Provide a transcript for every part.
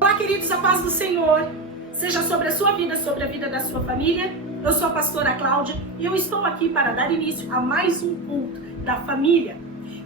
Olá, queridos, a paz do Senhor seja sobre a sua vida, sobre a vida da sua família. Eu sou a pastora Cláudia e eu estou aqui para dar início a mais um culto da família.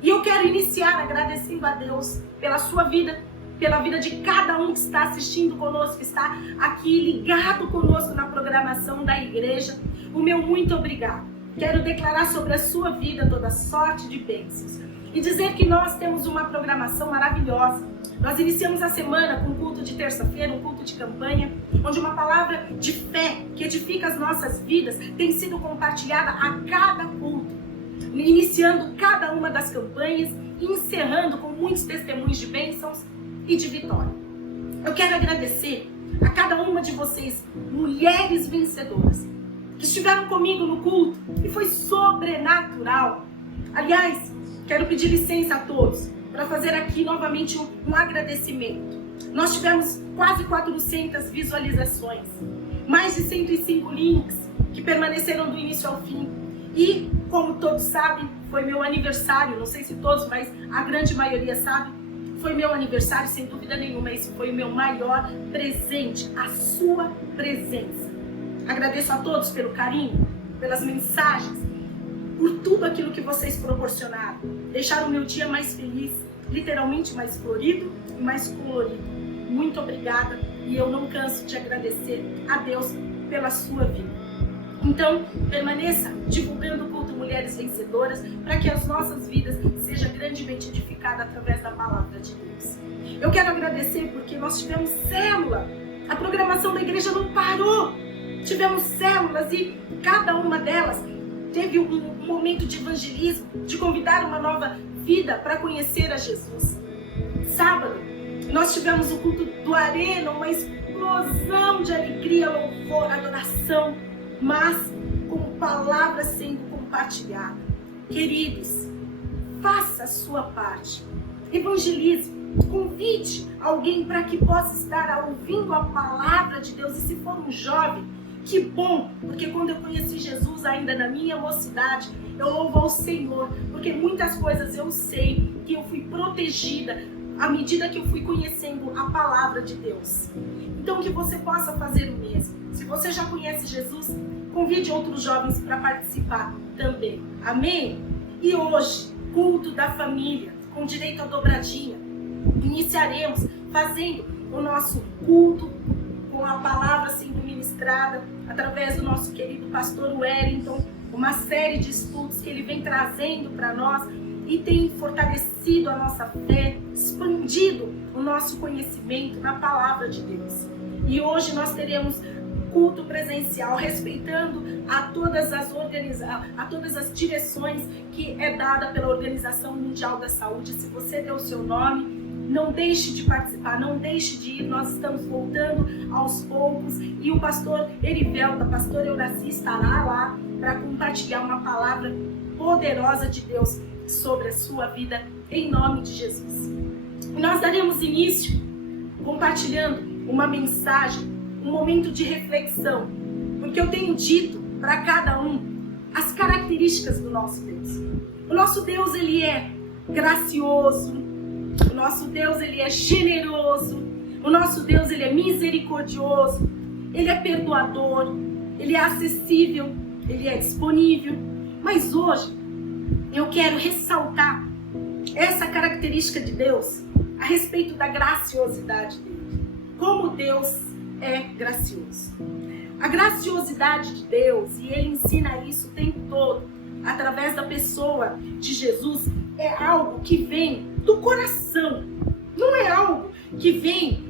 E eu quero iniciar agradecendo a Deus pela sua vida, pela vida de cada um que está assistindo conosco, que está aqui ligado conosco na programação da igreja. O meu muito obrigado. Quero declarar sobre a sua vida toda sorte de bênçãos e dizer que nós temos uma programação maravilhosa. Nós iniciamos a semana com um culto de terça-feira, um culto de campanha, onde uma palavra de fé que edifica as nossas vidas tem sido compartilhada a cada culto, iniciando cada uma das campanhas e encerrando com muitos testemunhos de bênçãos e de vitória. Eu quero agradecer a cada uma de vocês, mulheres vencedoras, que estiveram comigo no culto e foi sobrenatural. Aliás, quero pedir licença a todos para fazer aqui novamente um agradecimento. Nós tivemos quase 400 visualizações, mais de 105 links que permaneceram do início ao fim. E, como todos sabem, foi meu aniversário, não sei se todos, mas a grande maioria sabe, foi meu aniversário, sem dúvida nenhuma. Esse foi o meu maior presente, a sua presença. Agradeço a todos pelo carinho, pelas mensagens, por tudo aquilo que vocês proporcionaram. Deixaram o meu dia mais feliz, literalmente mais florido e mais colorido. Muito obrigada e eu não canso de agradecer a Deus pela sua vida. Então, permaneça divulgando o culto Mulheres Vencedoras para que as nossas vidas sejam grandemente edificadas através da palavra de Deus. Eu quero agradecer porque nós tivemos célula. A programação da igreja não parou. Tivemos células e cada uma delas teve um momento de evangelismo, de convidar uma nova vida para conhecer a Jesus. Sábado, nós tivemos o culto do Arena, uma explosão de alegria, louvor, adoração, mas com palavras sendo compartilhadas. Queridos, faça a sua parte. Evangelize, convide alguém para que possa estar ouvindo a palavra de Deus. E se for um jovem, que bom, porque quando eu conheci Jesus ainda na minha mocidade, eu louvo ao Senhor, porque muitas coisas eu sei que eu fui protegida à medida que eu fui conhecendo a palavra de Deus. Então que você possa fazer o mesmo. Se você já conhece Jesus, convide outros jovens para participar também. Amém? E hoje, culto da família, com direito à dobradinha, iniciaremos fazendo o nosso culto com a palavra sendo ministrada através do nosso querido pastor Wellington, uma série de estudos que ele vem trazendo para nós e tem fortalecido a nossa fé, expandido o nosso conhecimento na palavra de Deus. E hoje nós teremos culto presencial, respeitando a todas as direções que é dada pela Organização Mundial da Saúde. Se você deu o seu nome, não deixe de participar, não deixe de ir. Nós estamos voltando aos poucos e o pastor Erivelta, pastor Euraci estará lá para compartilhar uma palavra poderosa de Deus sobre a sua vida, em nome de Jesus. Nós daremos início compartilhando uma mensagem, um momento de reflexão, porque eu tenho dito para cada um as características do nosso Deus. O nosso Deus, ele é gracioso. O nosso Deus, ele é generoso. O nosso Deus, ele é misericordioso. Ele é perdoador. Ele é acessível. Ele é disponível. Mas hoje, eu quero ressaltar essa característica de Deus a respeito da graciosidade dele. Como Deus é gracioso. A graciosidade de Deus, e ele ensina isso o tempo todo, através da pessoa de Jesus, é algo que vem do coração. Não é algo que vem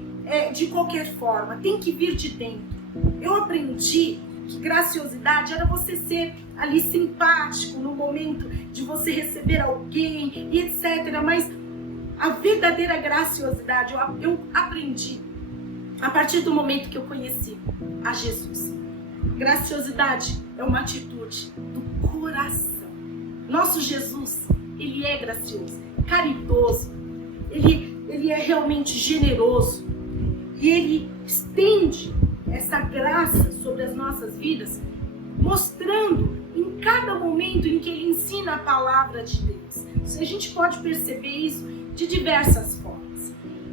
de qualquer forma, tem que vir de dentro. Eu aprendi que graciosidade era você ser ali simpático no momento de você receber alguém e etc. Mas a verdadeira graciosidade eu aprendi a partir do momento que eu conheci a Jesus. Graciosidade é uma atitude do coração. Nosso Jesus, ele é gracioso, caridoso, ele é realmente generoso e ele estende essa graça sobre as nossas vidas, mostrando em cada momento em que ele ensina a palavra de Deus. A gente pode perceber isso de diversas formas.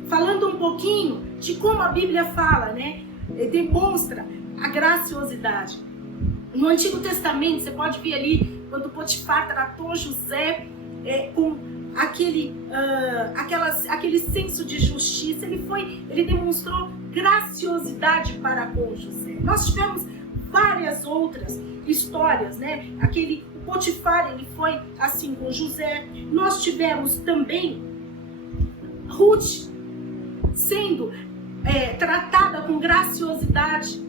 falando um pouquinho de como a Bíblia fala, né? Demonstra a graciosidade. No Antigo Testamento, você pode ver ali, quando Potifar tratou José com aquele senso de justiça, ele demonstrou graciosidade para com José. Nós tivemos várias outras histórias, né? O Potifar, ele foi assim com José. Nós tivemos também Ruth sendo tratada com graciosidade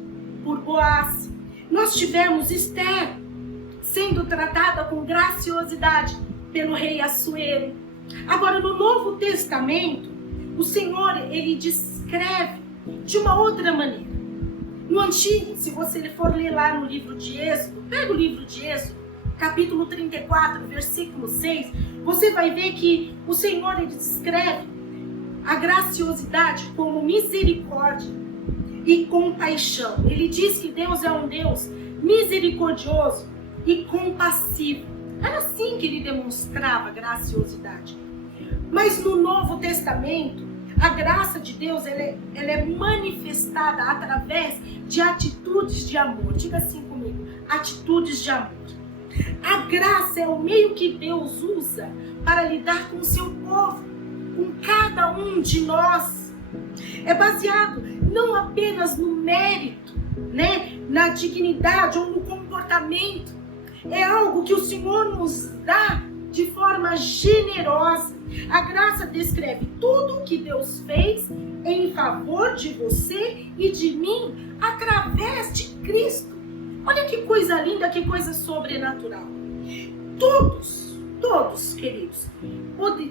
por Boaz. Nós tivemos Esther sendo tratada com graciosidade pelo rei Assuero. Agora, no Novo Testamento, o Senhor, ele descreve de uma outra maneira. No Antigo, se você for ler lá no livro de Êxodo, pega o livro de Êxodo, capítulo 34, versículo 6, você vai ver que o Senhor, ele descreve a graciosidade como misericórdia e compaixão. Ele diz que Deus é um Deus misericordioso e compassivo. Era assim que ele demonstrava graciosidade. Mas no Novo Testamento, a graça de Deus ela é manifestada através de atitudes de amor. Diga assim comigo, atitudes de amor. A graça é o meio que Deus usa para lidar com o seu povo, com cada um de nós. É baseado não apenas no mérito, né, na dignidade ou no comportamento. É algo que o Senhor nos dá de forma generosa. A graça descreve tudo o que Deus fez em favor de você e de mim através de Cristo. Olha que coisa linda, que coisa sobrenatural. Todos, queridos,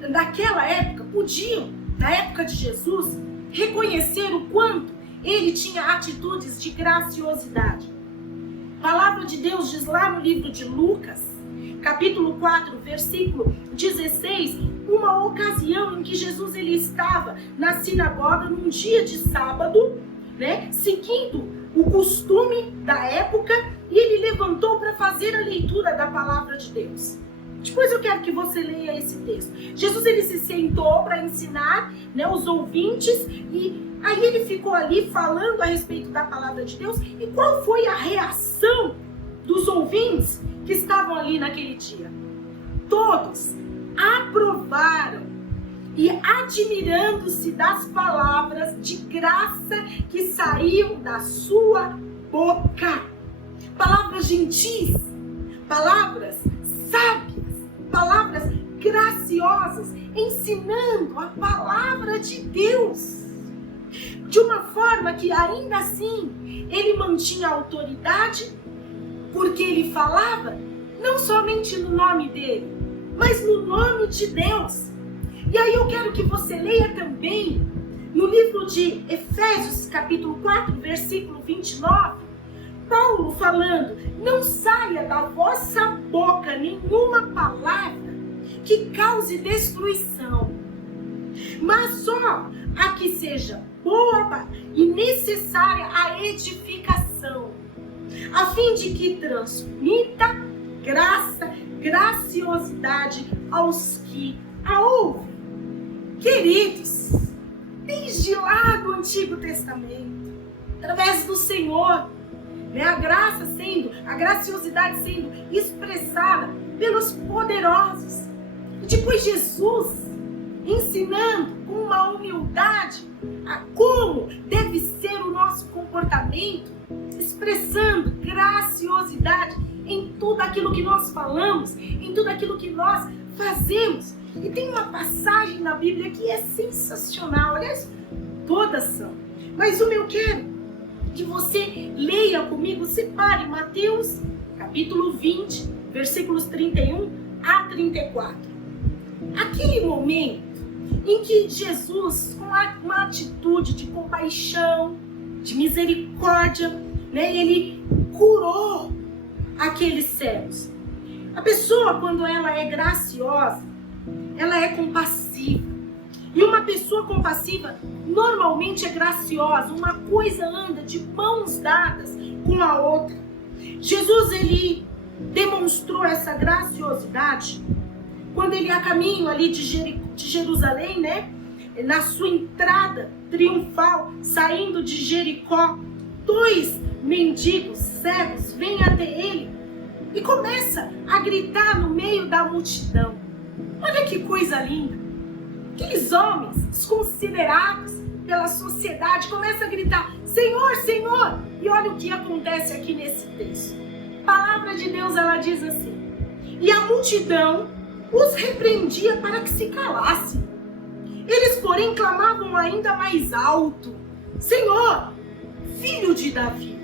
naquela época podiam, na época de Jesus, reconhecer o quanto ele tinha atitudes de graciosidade. A palavra de Deus diz lá no livro de Lucas, capítulo 4, versículo 16, uma ocasião em que Jesus ele estava na sinagoga num dia de sábado, né, seguindo o costume da época, e ele levantou para fazer a leitura da palavra de Deus. Depois eu quero que você leia esse texto. Jesus ele se sentou para ensinar, né, os ouvintes, e aí ele ficou ali falando a respeito da palavra de Deus. E qual foi a reação dos ouvintes que estavam ali naquele dia? Todos aprovaram e admirando-se das palavras de graça que saíam da sua boca. Palavras gentis, palavras sábias, palavras graciosas, ensinando a palavra de Deus. De uma forma que ainda assim ele mantinha a autoridade, porque ele falava não somente no nome dele, mas no nome de Deus. E aí eu quero que você leia também no livro de Efésios, capítulo 4, versículo 29, Paulo falando: não saia da vossa boca nenhuma palavra que cause destruição, mas só a que seja boa e necessária à edificação, a fim de que transmita graça, graciosidade aos que a ouvem. Queridos, desde lá do Antigo Testamento, através do Senhor, né, a graciosidade sendo expressada pelos poderosos. E depois Jesus ensinando com uma humildade a como deve ser o nosso comportamento, expressando graciosidade em tudo aquilo que nós falamos, em tudo aquilo que nós fazemos. E tem uma passagem na Bíblia que é sensacional, aliás, todas são. Mas eu quero que você leia comigo, separe Mateus, capítulo 20, versículos 31 a 34. Aquele momento em que Jesus, com uma atitude de compaixão, de misericórdia, né, ele curou aqueles cegos. A pessoa, quando ela é graciosa, ela é compassiva. E uma pessoa compassiva normalmente é graciosa. Uma coisa anda de mãos dadas com a outra. Jesus, ele demonstrou essa graciosidade quando ele, a caminho ali de Jerusalém, né, na sua entrada triunfal, saindo de Jericó, 2 mendigos cegos vêm até ele e começa a gritar no meio da multidão. Olha que coisa linda! Aqueles homens desconsiderados pela sociedade começam a gritar: Senhor, Senhor! E olha o que acontece aqui nesse texto. A palavra de Deus, ela diz assim: e a multidão os repreendia para que se calassem. Eles, porém, clamavam ainda mais alto: Senhor, filho de Davi,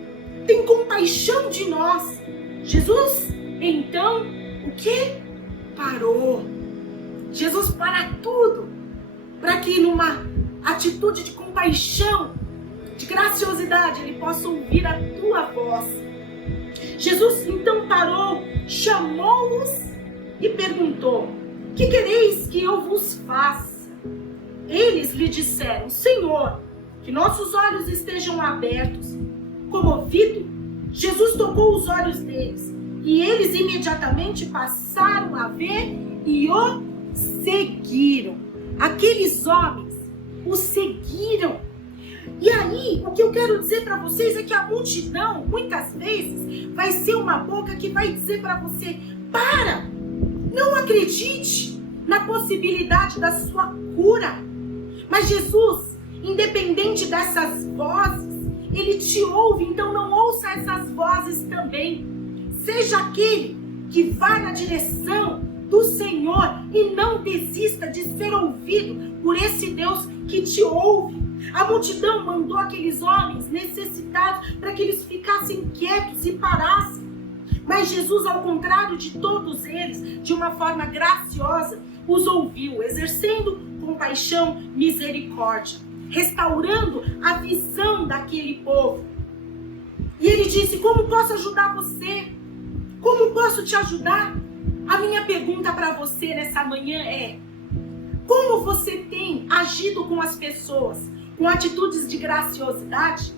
tem compaixão de nós. Jesus, então, o que? Parou. Jesus para tudo, para que numa atitude de compaixão, de graciosidade, ele possa ouvir a tua voz. Jesus então parou, chamou-os e perguntou: que quereis que eu vos faça? Eles lhe disseram: Senhor, que nossos olhos estejam abertos. Comovido, Jesus tocou os olhos deles e eles imediatamente passaram a ver e o seguiram. Aqueles homens o seguiram. E aí, o que eu quero dizer para vocês é que a multidão, muitas vezes, vai ser uma boca que vai dizer para você: para, não acredite na possibilidade da sua cura. Mas Jesus, independente dessas vozes, ele te ouve, então não ouça essas vozes também. Seja aquele que vai na direção do Senhor e não desista de ser ouvido por esse Deus que te ouve. A multidão mandou aqueles homens necessitados para que eles ficassem quietos e parassem. Mas Jesus, ao contrário de todos eles, de uma forma graciosa, os ouviu, exercendo compaixão, misericórdia, restaurando a visão daquele povo. E ele disse: como posso ajudar você? Como posso te ajudar? A minha pergunta para você nessa manhã é: como você tem agido com as pessoas, com atitudes de graciosidade?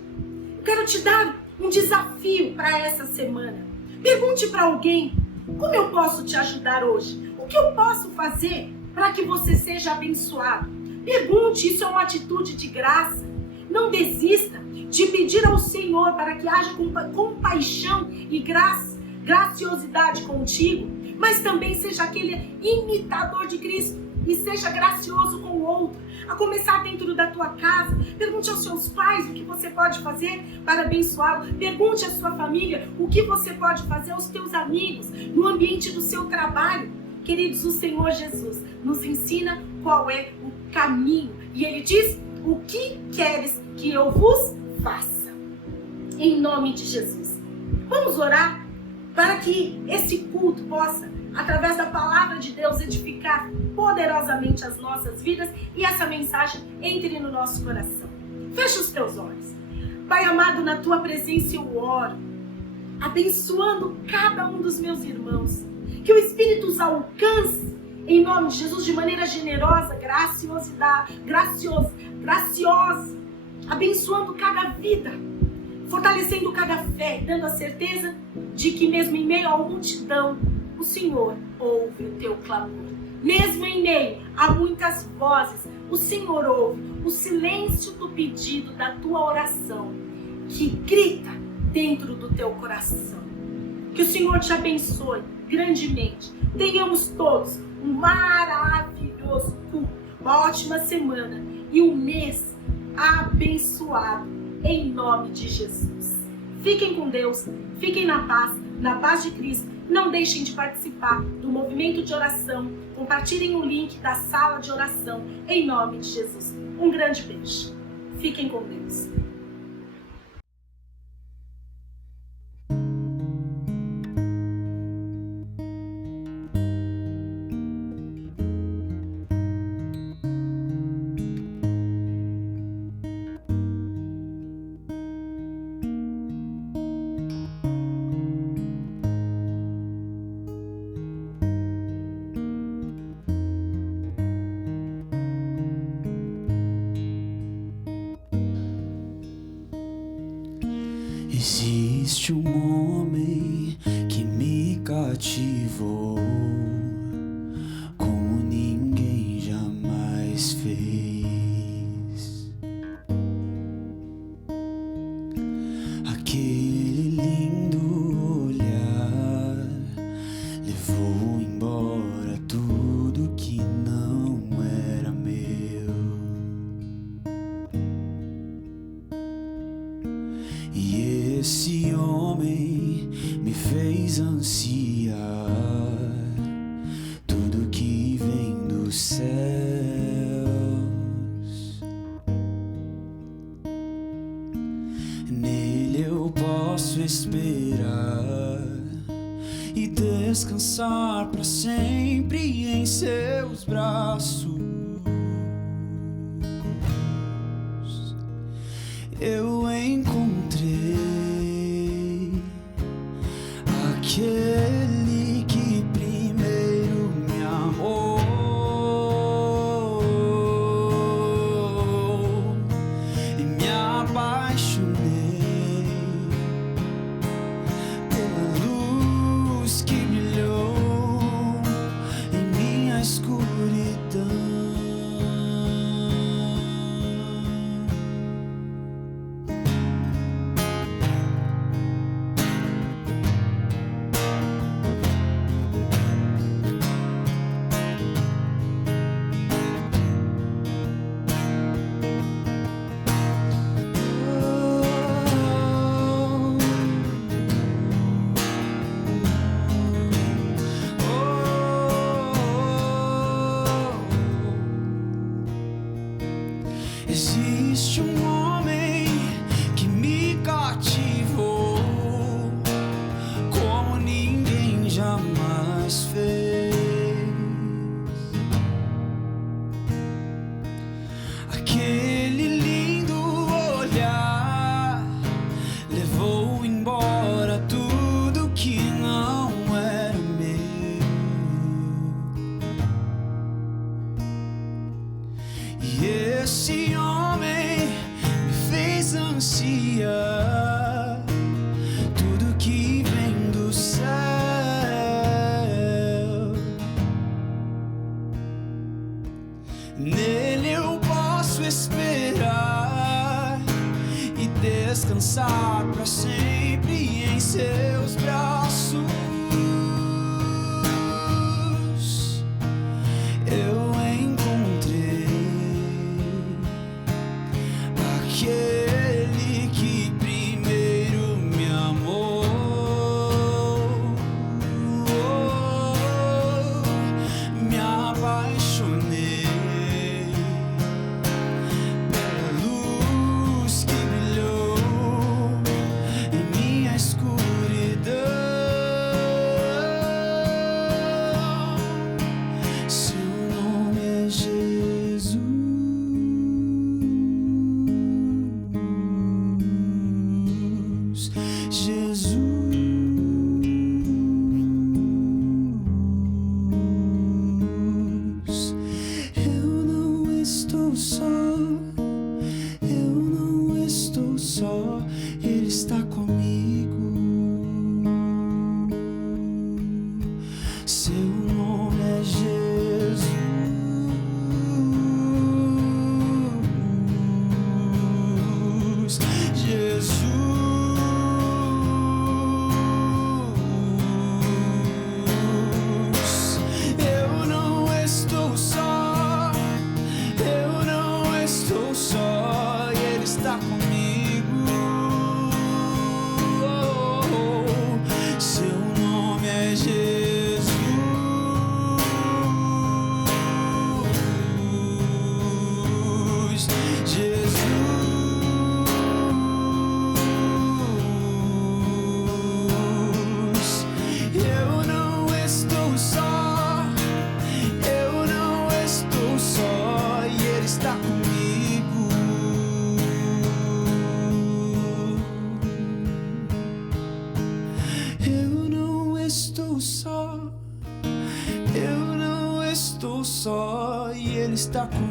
Eu quero te dar um desafio para essa semana. Pergunte para alguém: como eu posso te ajudar hoje? O que eu posso fazer para que você seja abençoado? Pergunte, isso é uma atitude de graça. Não desista de pedir ao Senhor para que haja compaixão e graciosidade contigo, mas também seja aquele imitador de Cristo e seja gracioso com o outro. A começar dentro da tua casa, pergunte aos seus pais o que você pode fazer para abençoá-lo. Pergunte à sua família o que você pode fazer, aos teus amigos, no ambiente do seu trabalho. Queridos, o Senhor Jesus nos ensina qual é o caminho. E Ele diz: o que queres que eu vos faça? Em nome de Jesus. Vamos orar para que esse culto possa, através da palavra de Deus, edificar poderosamente as nossas vidas e essa mensagem entre no nosso coração. Fecha os teus olhos. Pai amado, na tua presença eu oro, abençoando cada um dos meus irmãos. Que o Espírito os alcance, em nome de Jesus, de maneira generosa, graciosa, abençoando cada vida, fortalecendo cada fé, dando a certeza de que mesmo em meio à multidão, o Senhor ouve o teu clamor. Mesmo em meio a muitas vozes, o Senhor ouve o silêncio do pedido da tua oração, que grita dentro do teu coração. Que o Senhor te abençoe grandemente. Tenhamos todos um maravilhoso culto, uma ótima semana e um mês abençoado, em nome de Jesus. Fiquem com Deus, fiquem na paz de Cristo. Não deixem de participar do movimento de oração. Compartilhem o link da sala de oração, em nome de Jesus. Um grande beijo. Fiquem com Deus. Existe um homem que me cativou, como ninguém jamais fez. E esse homem me fez ansiar tudo que vem dos céus. Nele eu posso esperar e descansar para sempre em seus braços. Eu encontrei aquele que primeiro me amou e me apaixonei pela luz que brilhou em minha escuridão. Existe um homem que me cativou como ninguém jamais fez. Aquele lindo olhar levou embora tudo que não era meu. E esse homem me fez ansiar tudo que vem do céu. Nele eu posso esperar e descansar para sempre em seus braços. Eu encontrei aquele que primeiro me amou, me apaixonei pela luz que brilhou em minha escuridão. Seu nome é Jesus. Jesus, eu não estou só, eu não estou só, Ele está comigo. Seu nome é Jesus. Eu não estou só, eu não estou só, Ele está comigo. Seu nome é Jesus. Eu não estou só, eu não estou só, e Ele está comigo. Eu não estou só, eu não estou só, e Ele está comigo.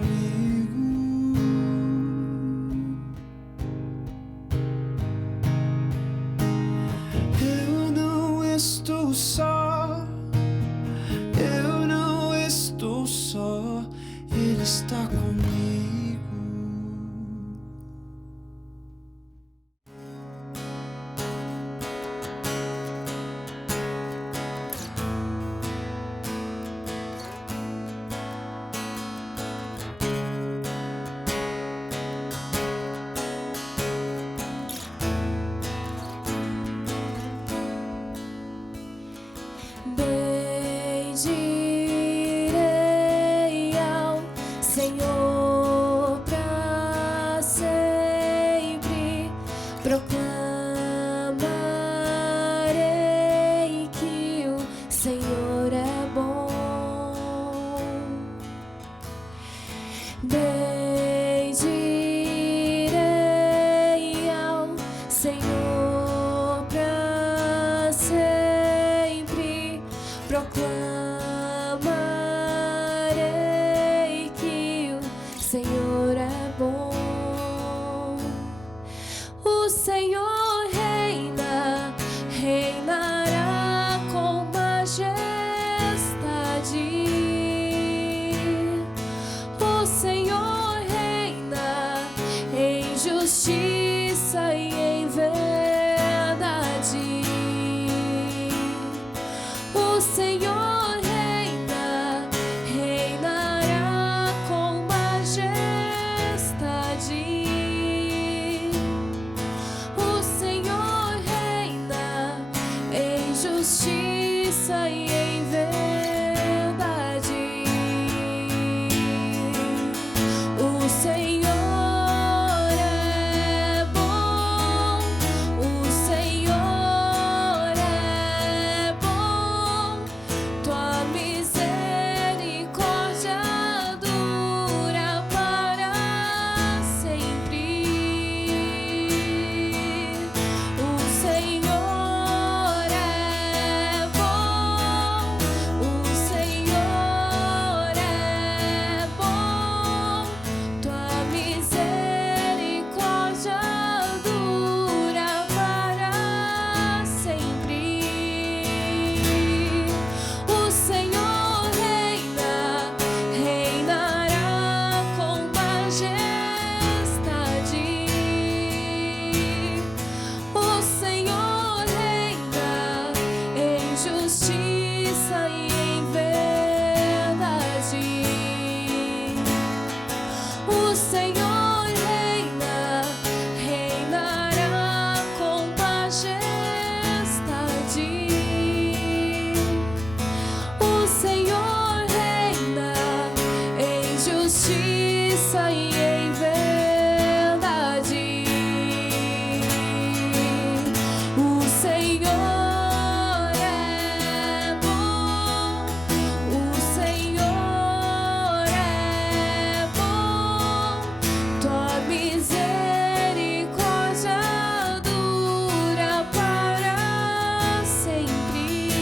Eu não estou só, eu não estou só, Ele está comigo. proclamarei que o Senhor é bom. Bendirei ao Senhor pra sempre, proclamarei que o Senhor é bom. O Senhor reina, reinará com majestade. O Senhor reina em justiça e em verdade. O Senhor reina, reinará com majestade. O Senhor reina em justiça e em verdade. O Senhor é bom, o Senhor é bom, tua misericórdia dura para sempre. O Senhor é bom, o Senhor é bom, tua misericórdia dura para sempre. O Senhor reina, reinará com majestade. O Senhor reina em justiça e em verdade. O Senhor reina, reinará com majestade. O Senhor reina em justiça e em verdade. O Senhor é bom, o Senhor é bom, tua misericórdia dura para sempre.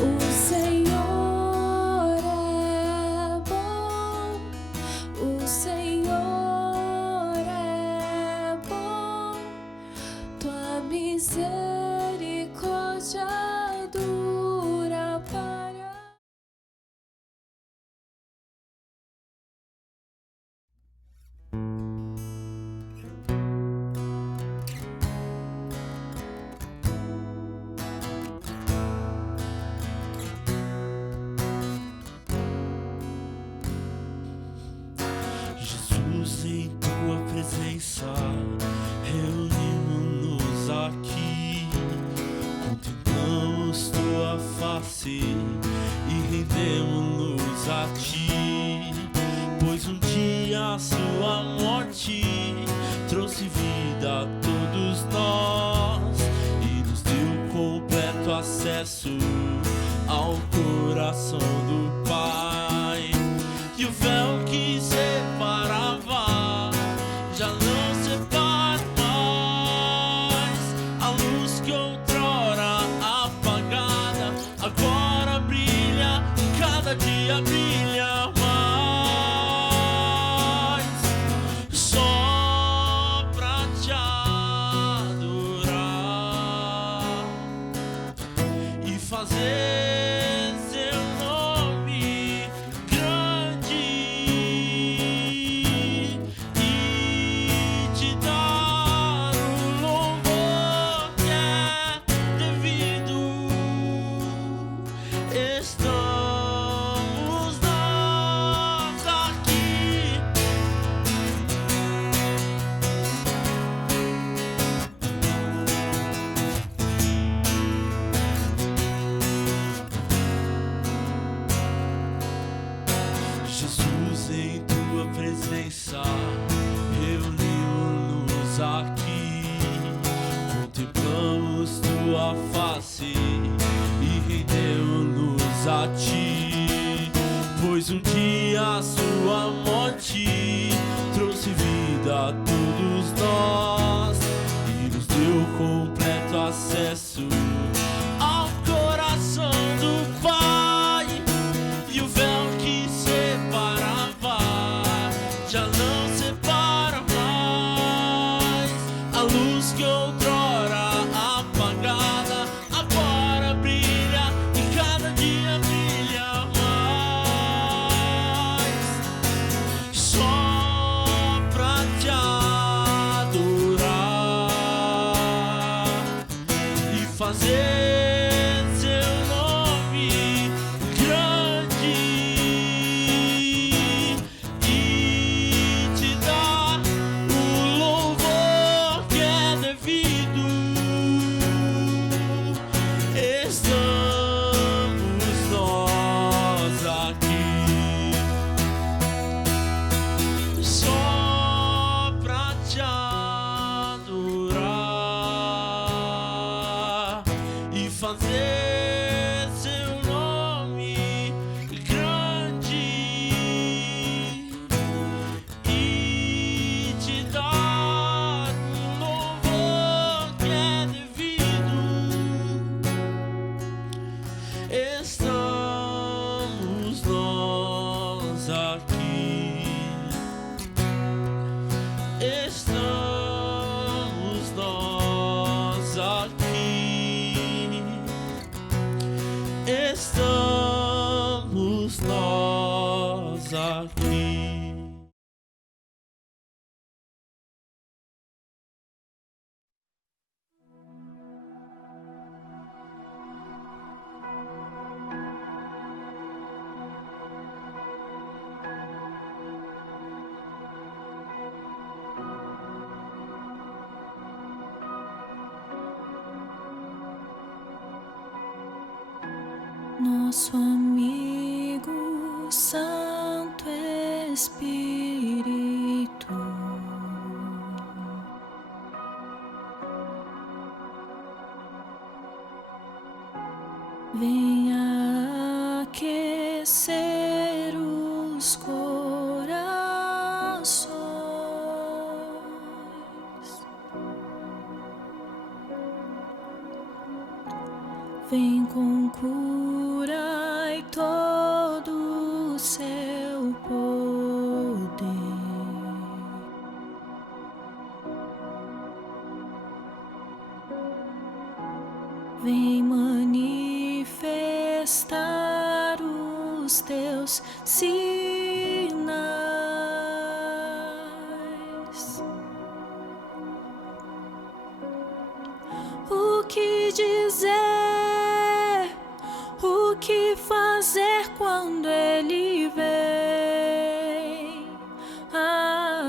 O Senhor é bom, o Senhor é bom, tua misericórdia dura para. Jesus, em tua presença, reunimos-nos aqui, contemplamos tua face e rendemos-nos a ti, pois um dia a sua morte trouxe vida a todos nós e nos deu completo acesso ao coração do Pai. E o véu que separava já não separa mais. A luz que outrora apagada agora brilha, cada dia brilha mais. Só pra te adorar e fazer aqui contemplamos tua face e rendemos-nos a ti, pois um dia a sua morte trouxe vida a todos nós e nos deu completo acesso ao coração do Pai, e o véu que separava já não separa mais. A luz que outrora apagada agora brilha e cada dia brilha mais. Só pra te adorar e fazer estamos nós aqui. Nosso amigo Santo Espírito, venha aquecer os corações, vem com cura e todo o seu poder. Vem manifestar os teus sinais. O que dizer? O que fazer quando ele vem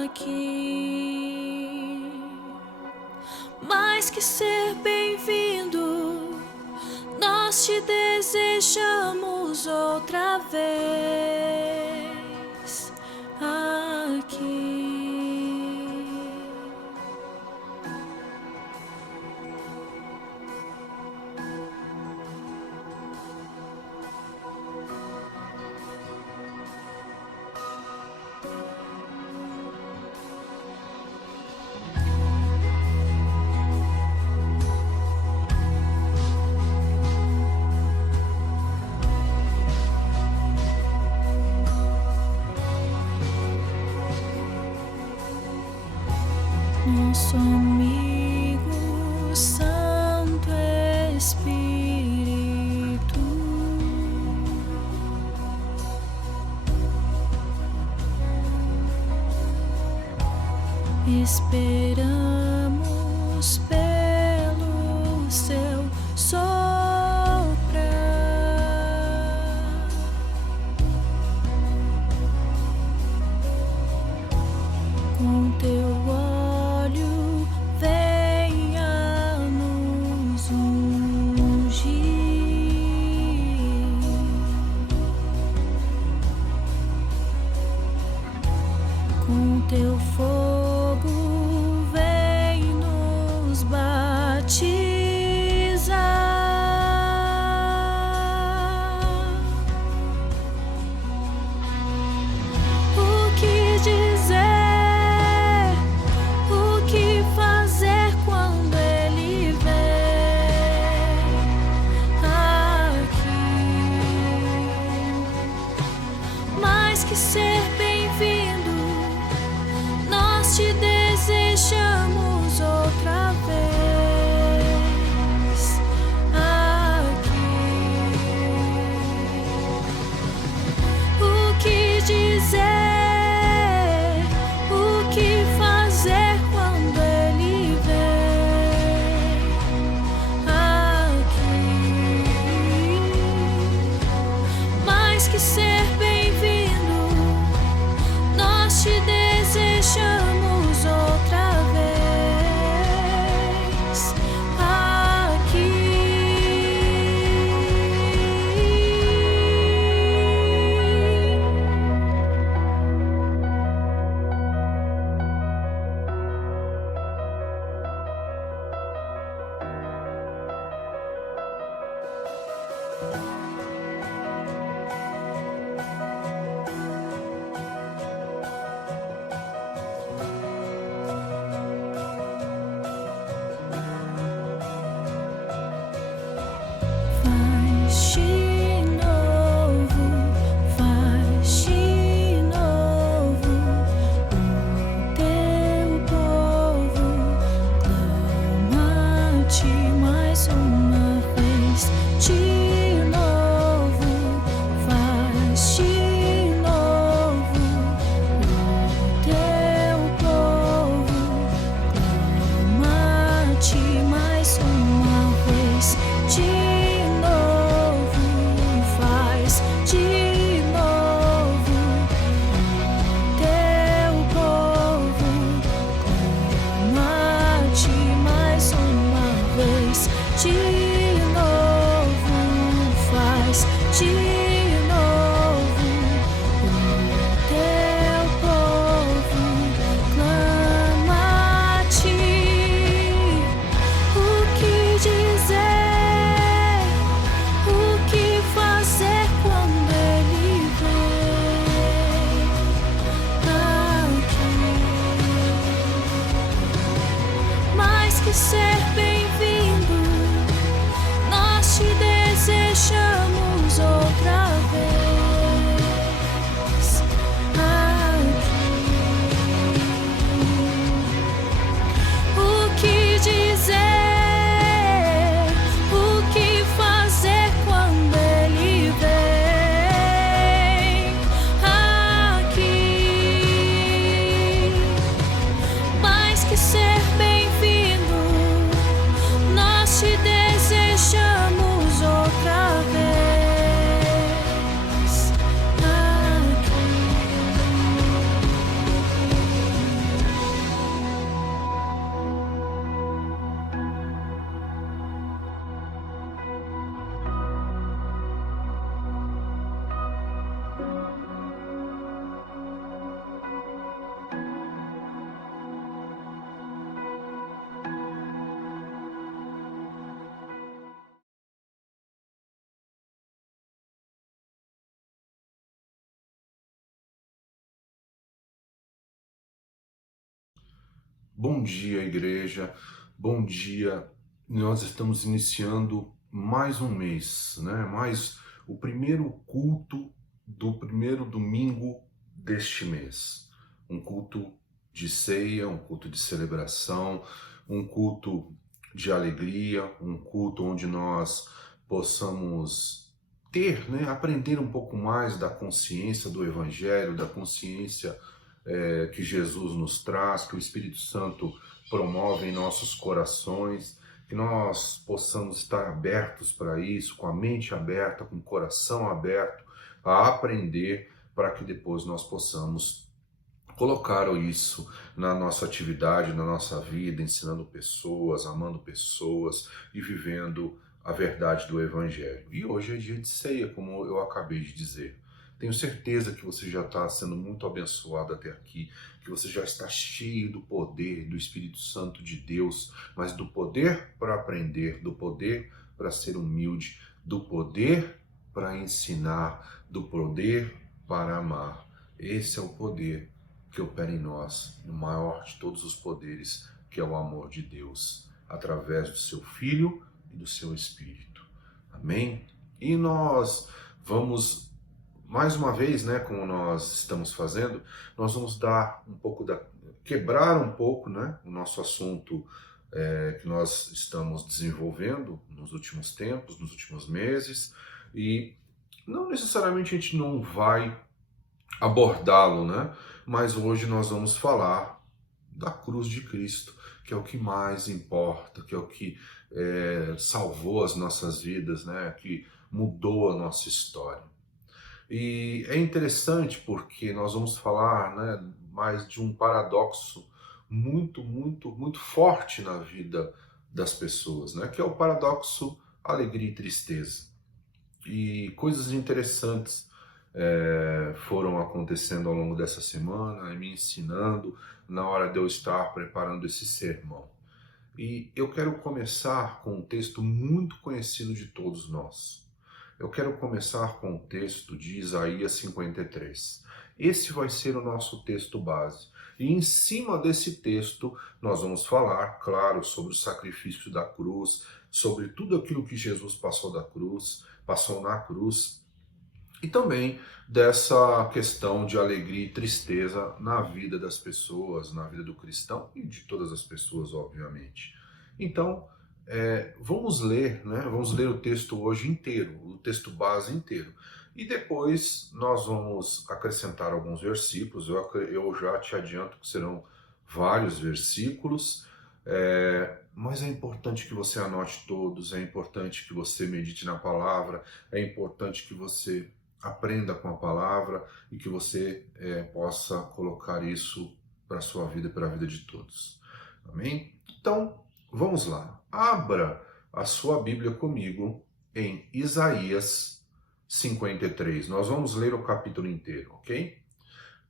aqui? Mais que ser bem-vindo, nós te desejamos outra vez aqui. Nosso amigo Santo Espírito, esperamos pelo seu soprar, com teu óleo venha nos ungir, com teu fogo venha que ser bem-vindo, nós te desejamos outra vez aqui. O que dizer, o que fazer quando ele vem aqui? Mais que ser bem-vindo, nós te desejamos outra vez aqui. Bom dia, igreja. Bom dia. Nós estamos iniciando mais um mês, né? Mais o primeiro culto do primeiro domingo deste mês. Um culto de ceia, um culto de celebração, um culto de alegria, um culto onde nós possamos ter, né? Aprender um pouco mais da consciência do Evangelho, da consciência que Jesus nos traz, que o Espírito Santo promove em nossos corações, que nós possamos estar abertos para isso, com a mente aberta, com o coração aberto, a aprender, para que depois nós possamos colocar isso na nossa atividade, na nossa vida, ensinando pessoas, amando pessoas e vivendo a verdade do Evangelho. E hoje é dia de ceia, como eu acabei de dizer. Tenho certeza que você já está sendo muito abençoado até aqui, que você já está cheio do poder do Espírito Santo de Deus, mas do poder para aprender, do poder para ser humilde, do poder para ensinar, do poder para amar. Esse é o poder que opera em nós, o maior de todos os poderes, que é o amor de Deus, através do seu Filho e do seu Espírito. Amém? E nós vamos, mais uma vez, né, como nós estamos fazendo, nós vamos dar um pouco quebrar um pouco, né, o nosso assunto que nós estamos desenvolvendo nos últimos tempos, nos últimos meses, e não necessariamente a gente não vai abordá-lo, né, mas hoje nós vamos falar da cruz de Cristo, que é o que mais importa, que é o que salvou as nossas vidas, né, que mudou a nossa história. E é interessante porque nós vamos falar, né, mais de um paradoxo muito, muito, muito forte na vida das pessoas, né, que é o paradoxo alegria e tristeza. E coisas interessantes foram acontecendo ao longo dessa semana, me ensinando na hora de eu estar preparando esse sermão. E eu quero começar com um texto muito conhecido de todos nós. Eu quero começar com o texto de Isaías 53. Esse vai ser o nosso texto base. E em cima desse texto, nós vamos falar, claro, sobre o sacrifício da cruz, sobre tudo aquilo que Jesus passou na cruz, e também dessa questão de alegria e tristeza na vida das pessoas, na vida do cristão e de todas as pessoas, obviamente. Então, vamos ler, né? Vamos ler o texto hoje inteiro, o texto base inteiro. E depois nós vamos acrescentar alguns versículos. Eu já te adianto que serão vários versículos, mas é importante que você anote todos, é importante que você medite na palavra, é importante que você aprenda com a palavra e que você possa colocar isso para a sua vida e para a vida de todos. Amém? Então, vamos lá. Abra a sua Bíblia comigo em Isaías 53. Nós vamos ler o capítulo inteiro, ok?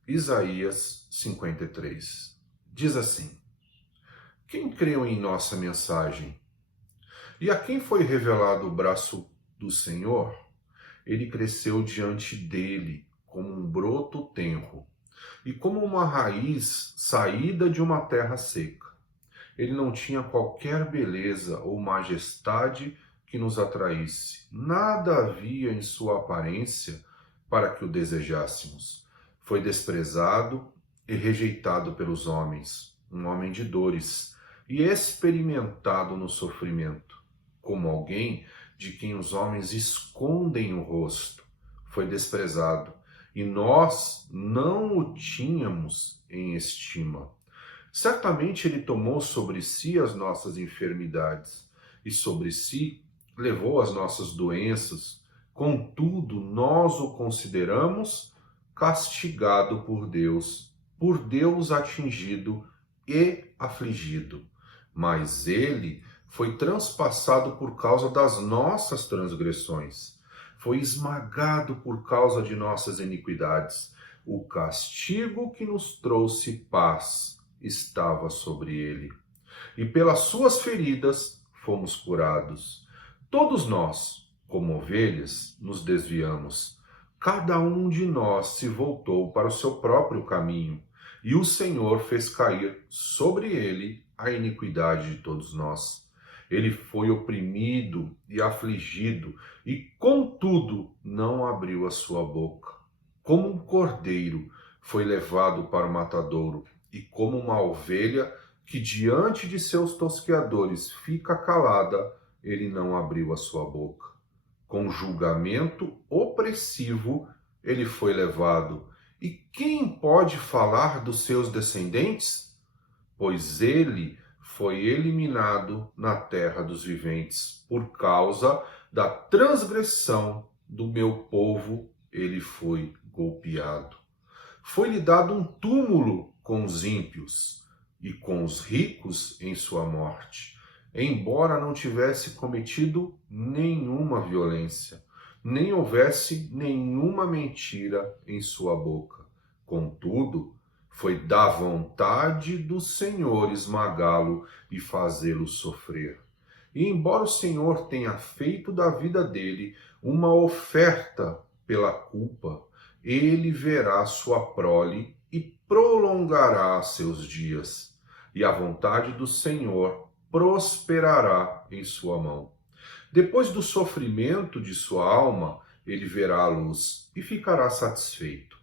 Isaías 53. Diz assim: Quem creu em nossa mensagem? E a quem foi revelado o braço do Senhor? Ele cresceu diante dele como um broto tenro e como uma raiz saída de uma terra seca. ele não tinha qualquer beleza ou majestade que nos atraísse. Nada havia em sua aparência para que o desejássemos. Foi desprezado e rejeitado pelos homens, um homem de dores, e experimentado no sofrimento, como alguém de quem os homens escondem o rosto. Foi desprezado, e nós não o tínhamos em estima. Certamente ele tomou sobre si as nossas enfermidades, e sobre si levou as nossas doenças. Contudo, nós o consideramos castigado por Deus atingido e afligido. Mas ele foi transpassado por causa das nossas transgressões, foi esmagado por causa de nossas iniquidades. O castigo que nos trouxe paz estava sobre ele, e pelas suas feridas fomos curados. Todos nós, como ovelhas, nos desviamos. Cada um de nós se voltou para o seu próprio caminho, e o Senhor fez cair sobre ele a iniquidade de todos nós. Ele foi oprimido e afligido, e contudo não abriu a sua boca. Como um cordeiro foi levado para o matadouro, e como uma ovelha que diante de seus tosqueadores fica calada, ele não abriu a sua boca. Com julgamento opressivo ele foi levado. E quem pode falar dos seus descendentes? Pois ele foi eliminado na terra dos viventes. Por causa da transgressão do meu povo, ele foi golpeado. Foi-lhe dado um túmulo com os ímpios e com os ricos em sua morte, embora não tivesse cometido nenhuma violência, nem houvesse nenhuma mentira em sua boca. Contudo, foi da vontade do Senhor esmagá-lo e fazê-lo sofrer. E embora o Senhor tenha feito da vida dele uma oferta pela culpa, ele verá sua prole e prolongará seus dias, e a vontade do Senhor prosperará em sua mão. Depois do sofrimento de sua alma, ele verá a luz e ficará satisfeito.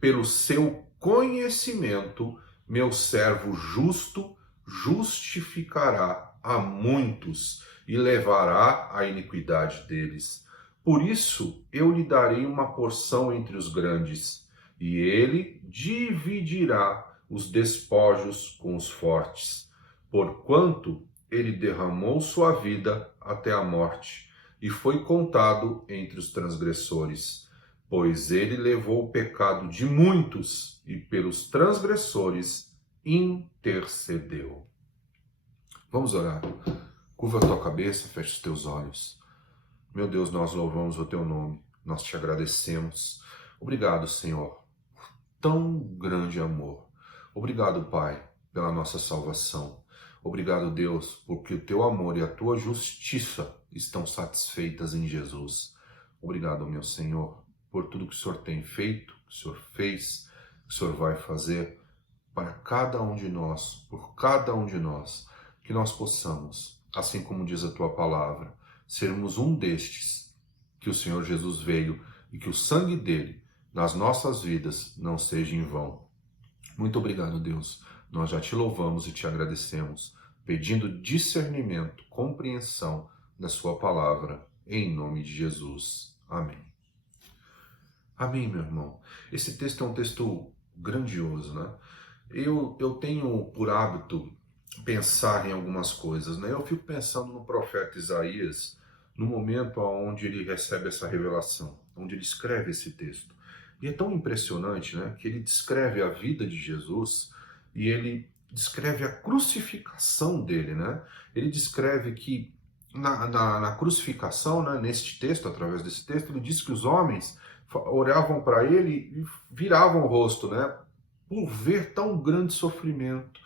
Pelo seu conhecimento, meu servo justo justificará a muitos e levará a iniquidade deles. Por isso eu lhe darei uma porção entre os grandes, e ele dividirá os despojos com os fortes, porquanto ele derramou sua vida até a morte, e foi contado entre os transgressores. Pois ele levou o pecado de muitos, e pelos transgressores intercedeu. Vamos orar. Curva a tua cabeça, fecha os teus olhos. Meu Deus, nós louvamos o teu nome, nós te agradecemos. Obrigado, Senhor, por tão grande amor. Obrigado, Pai, pela nossa salvação. Obrigado, Deus, porque o teu amor e a tua justiça estão satisfeitas em Jesus. Obrigado, meu Senhor, por tudo que o Senhor tem feito, que o Senhor fez, que o Senhor vai fazer para cada um de nós, por cada um de nós, que nós possamos, assim como diz a tua palavra, sermos um destes que o Senhor Jesus veio e que o sangue dele nas nossas vidas não seja em vão. Muito obrigado, Deus. Nós já te louvamos e te agradecemos, pedindo discernimento, compreensão da sua palavra, em nome de Jesus. Amém. Amém, meu irmão. Esse texto é um texto grandioso, né? Eu tenho por hábito pensar em algumas coisas, né? Eu fico pensando no profeta Isaías, no momento onde ele recebe essa revelação, onde ele escreve esse texto. E é tão impressionante, né, que ele descreve a vida de Jesus e ele descreve a crucificação dele, né? Ele descreve que na crucificação, né, neste texto, através desse texto, ele diz que os homens olhavam para ele e viravam o rosto, né, por ver tão grande sofrimento,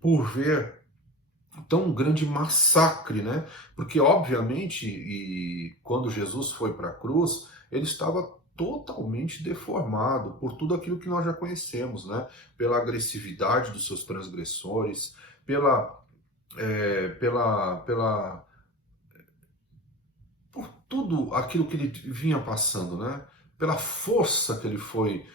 por ver tão grande massacre, né? Porque, obviamente, e quando Jesus foi para a cruz, ele estava totalmente deformado por tudo aquilo que nós já conhecemos, né? Pela agressividade dos seus transgressores, pela por tudo aquilo que ele vinha passando, né? Pela força que ele foi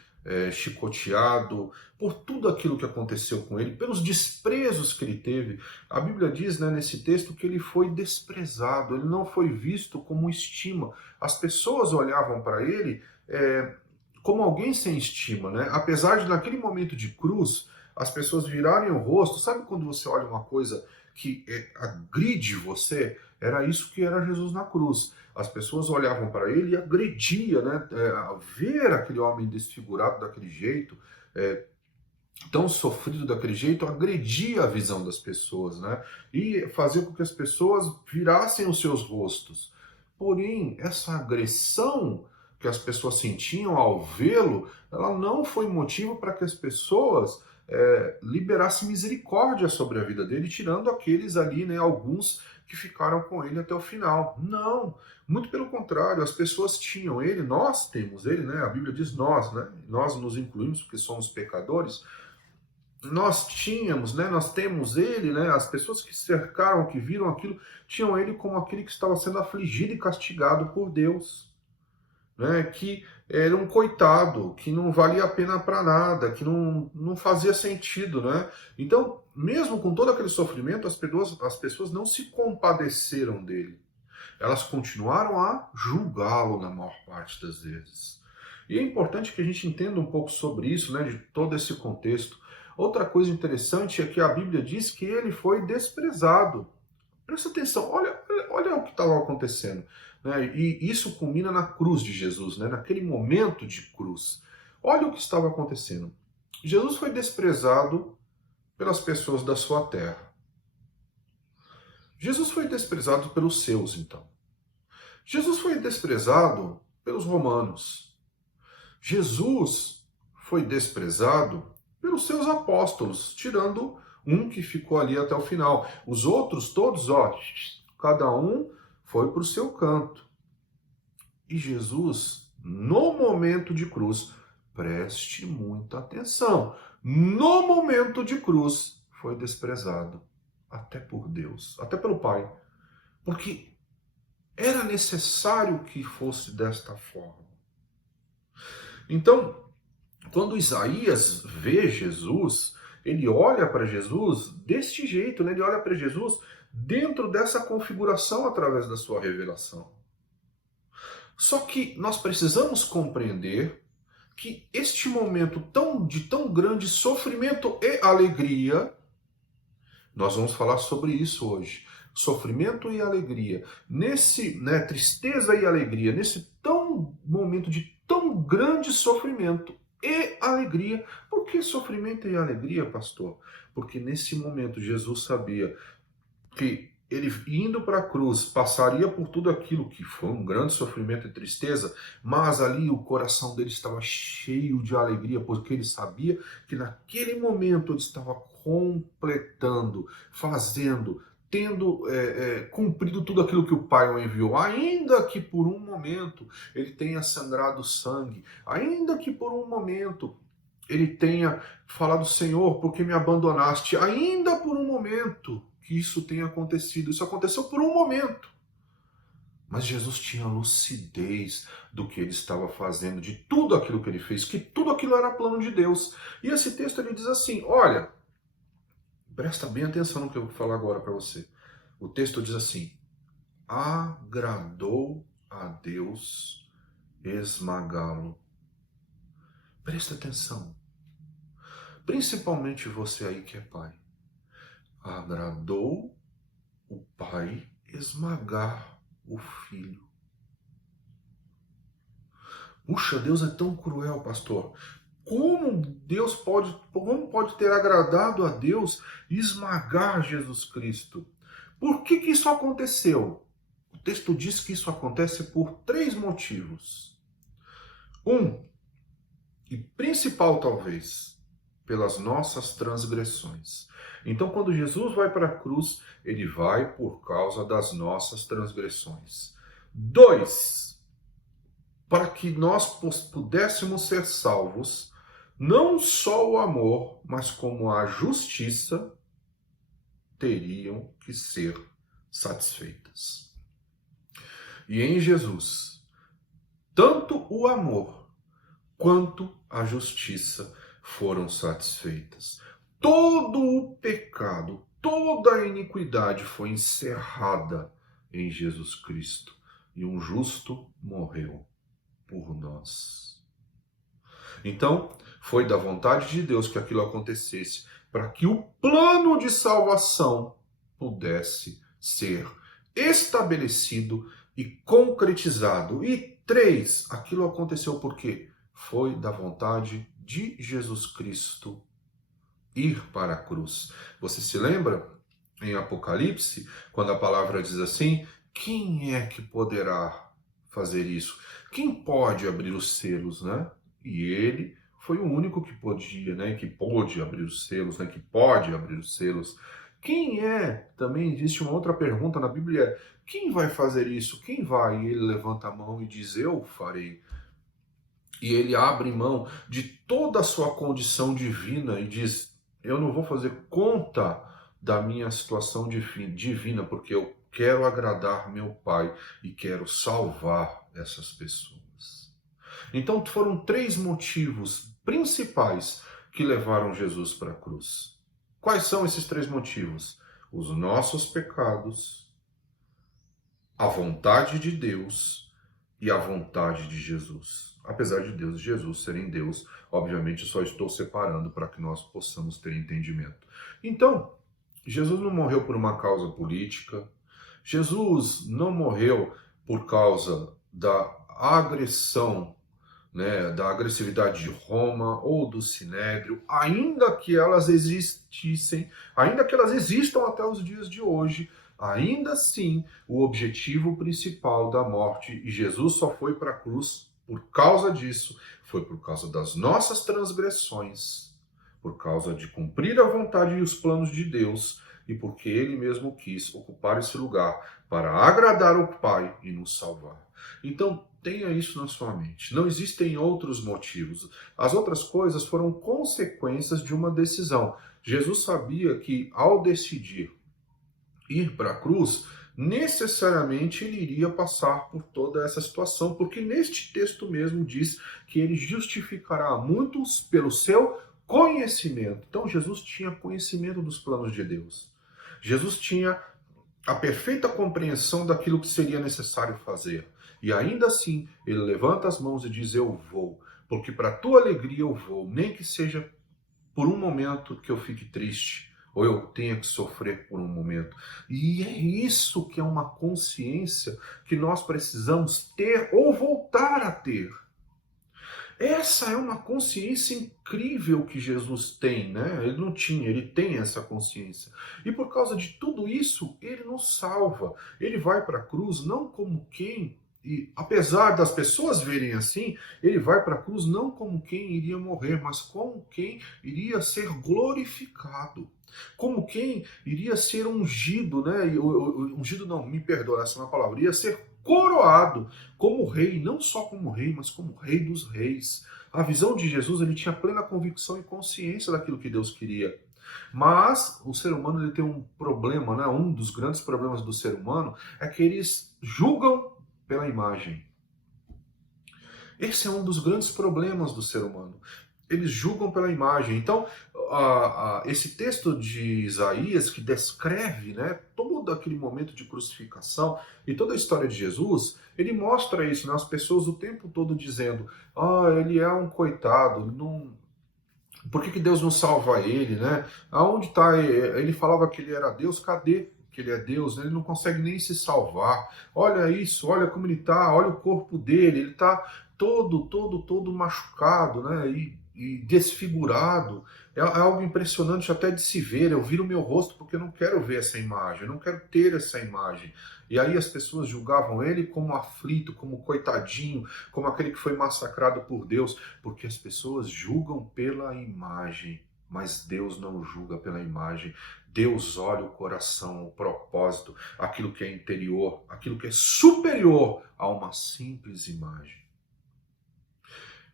chicoteado, por tudo aquilo que aconteceu com ele, pelos desprezos que ele teve. A Bíblia diz, né, nesse texto, que ele foi desprezado, ele não foi visto como estima. As pessoas olhavam para ele como alguém sem estima, né? Apesar de naquele momento de cruz, as pessoas virarem o rosto. Sabe quando você olha uma coisa que agride você? Era isso que era Jesus na cruz. As pessoas olhavam para ele e agredia, né? Ver aquele homem desfigurado daquele jeito, tão sofrido daquele jeito, agredia a visão das pessoas, né? E fazia com que as pessoas virassem os seus rostos. Porém, essa agressão que as pessoas sentiam ao vê-lo, ela não foi motivo para que as pessoas liberassem misericórdia sobre a vida dele, tirando aqueles ali, né, alguns que ficaram com ele até o final. Não, muito pelo contrário, as pessoas tinham ele, nós temos ele, né? A Bíblia diz nós, né? Nós nos incluímos porque somos pecadores. Nós tínhamos, né? Nós temos ele, né? As pessoas que cercaram, que viram aquilo, tinham ele como aquele que estava sendo afligido e castigado por Deus, né? Que era um coitado, que não valia a pena para nada, que não fazia sentido, né? Então, mesmo com todo aquele sofrimento, as pessoas não se compadeceram dele. Elas continuaram a julgá-lo na maior parte das vezes. E é importante que a gente entenda um pouco sobre isso, né? De todo esse contexto. Outra coisa interessante é que a Bíblia diz que ele foi desprezado. Presta atenção, olha o que estava acontecendo, né? E isso culmina na cruz de Jesus, né? Naquele momento de cruz. Olha o que estava acontecendo. Jesus foi desprezado pelas pessoas da sua terra. Jesus foi desprezado pelos seus, então. Jesus foi desprezado pelos romanos. Jesus foi desprezado pelos seus apóstolos, tirando um que ficou ali até o final. Os outros todos, cada um foi para o seu canto. E Jesus, no momento de cruz, preste muita atenção, no momento de cruz, foi desprezado, até por Deus, até pelo Pai, porque era necessário que fosse desta forma. Então, quando Isaías vê Jesus, ele olha para Jesus deste jeito, né? Ele olha para Jesus dentro dessa configuração através da sua revelação. Só que nós precisamos compreender que este momento de tão grande sofrimento e alegria, nós vamos falar sobre isso hoje, sofrimento e alegria, nesse, né, tristeza e alegria, nesse momento de tão grande sofrimento e alegria. Por que sofrimento e alegria, pastor? Porque nesse momento Jesus sabia que ele, indo para a cruz, passaria por tudo aquilo que foi um grande sofrimento e tristeza, mas ali o coração dele estava cheio de alegria, porque ele sabia que naquele momento ele estava completando, fazendo, tendo cumprido tudo aquilo que o Pai o enviou, ainda que por um momento ele tenha sangrado sangue, ainda que por um momento ele tenha falado, Senhor, por que me abandonaste, ainda por um momento que isso tenha acontecido. Isso aconteceu por um momento. Mas Jesus tinha lucidez do que ele estava fazendo, de tudo aquilo que ele fez, que tudo aquilo era plano de Deus. E esse texto ele diz assim, olha, presta bem atenção no que eu vou falar agora para você. O texto diz assim, agradou a Deus esmagá-lo. Presta atenção. Principalmente você aí que é pai. Agradou o pai esmagar o filho. Puxa, Deus é tão cruel, pastor. Como pode ter agradado a Deus esmagar Jesus Cristo? Por que isso aconteceu? O texto diz que isso acontece por 3 motivos. E principal talvez, pelas nossas transgressões. Então, quando Jesus vai para a cruz, ele vai por causa das nossas transgressões. 2, para que nós pudéssemos ser salvos, não só o amor, mas como a justiça, teriam que ser satisfeitas. E em Jesus, tanto o amor quanto a justiça foram satisfeitas. Todo o pecado, toda a iniquidade foi encerrada em Jesus Cristo. E um justo morreu por nós. Então, foi da vontade de Deus que aquilo acontecesse, para que o plano de salvação pudesse ser estabelecido e concretizado. E 3, aquilo aconteceu por quê? Foi da vontade de Jesus Cristo ir para a cruz. Você se lembra em Apocalipse, quando a palavra diz assim: quem é que poderá fazer isso? Quem pode abrir os selos, né? E ele foi o único que podia, né? Que pôde abrir os selos, né? Que pode abrir os selos. Quem é? Também existe uma outra pergunta na Bíblia: quem vai fazer isso? Quem vai? E ele levanta a mão e diz: eu farei. E ele abre mão de toda a sua condição divina e diz: eu não vou fazer conta da minha situação divina, porque eu quero agradar meu Pai e quero salvar essas pessoas. Então foram 3 motivos principais que levaram Jesus para a cruz. Quais são esses 3 motivos? Os nossos pecados, a vontade de Deus e a vontade de Jesus. Apesar de Deus e Jesus serem Deus, obviamente só estou separando para que nós possamos ter entendimento. Então, Jesus não morreu por uma causa política, Jesus não morreu por causa da agressão, né, da agressividade de Roma ou do Sinédrio, ainda que elas existissem, ainda que elas existam até os dias de hoje. Ainda assim, o objetivo principal da morte, e Jesus só foi para a cruz por causa disso, foi por causa das nossas transgressões, por causa de cumprir a vontade e os planos de Deus, e porque ele mesmo quis ocupar esse lugar para agradar o Pai e nos salvar. Então, tenha isso na sua mente. Não existem outros motivos. As outras coisas foram consequências de uma decisão. Jesus sabia que, ao decidir ir para a cruz, necessariamente ele iria passar por toda essa situação, porque neste texto mesmo diz que ele justificará muitos pelo seu conhecimento. Então Jesus tinha conhecimento dos planos de Deus. Jesus tinha a perfeita compreensão daquilo que seria necessário fazer. E ainda assim, ele levanta as mãos e diz: eu vou, porque para a tua alegria eu vou, nem que seja por um momento que eu fique triste, ou eu tenha que sofrer por um momento. E é isso que é uma consciência que nós precisamos ter ou voltar a ter. Essa é uma consciência incrível que Jesus tem, né? Ele não tinha, ele tem essa consciência. E por causa de tudo isso, ele nos salva. Ele vai para a cruz não como quem, e apesar das pessoas verem assim, ele vai para a cruz não como quem iria morrer, mas como quem iria ser glorificado. Como quem iria ser ungido, né? Ungido não, me perdoa, essa é uma palavra. Iria ser coroado como rei, não só como rei, mas como rei dos reis. A visão de Jesus, ele tinha plena convicção e consciência daquilo que Deus queria. Mas o ser humano ele tem um problema, né? Um dos grandes problemas do ser humano é que eles julgam pela imagem. Esse é um dos grandes problemas do ser humano. Eles julgam pela imagem. Então, esse texto de Isaías, que descreve, né, todo aquele momento de crucificação e toda a história de Jesus, ele mostra isso, né, as pessoas o tempo todo dizendo: ele é um coitado, não... por que Deus não salva ele? Né? Aonde está? Ele falava que ele era Deus, cadê que ele é Deus? Né? Ele não consegue nem se salvar. Olha isso, olha como ele está, olha o corpo dele, ele está todo machucado, né? E desfigurado. É algo impressionante até de se ver. Eu viro o meu rosto porque eu não quero ver essa imagem, eu não quero ter essa imagem. E aí as pessoas julgavam ele como aflito, como coitadinho, como aquele que foi massacrado por Deus, porque as pessoas julgam pela imagem, mas Deus não julga pela imagem. Deus olha o coração, o propósito, aquilo que é interior, aquilo que é superior a uma simples imagem.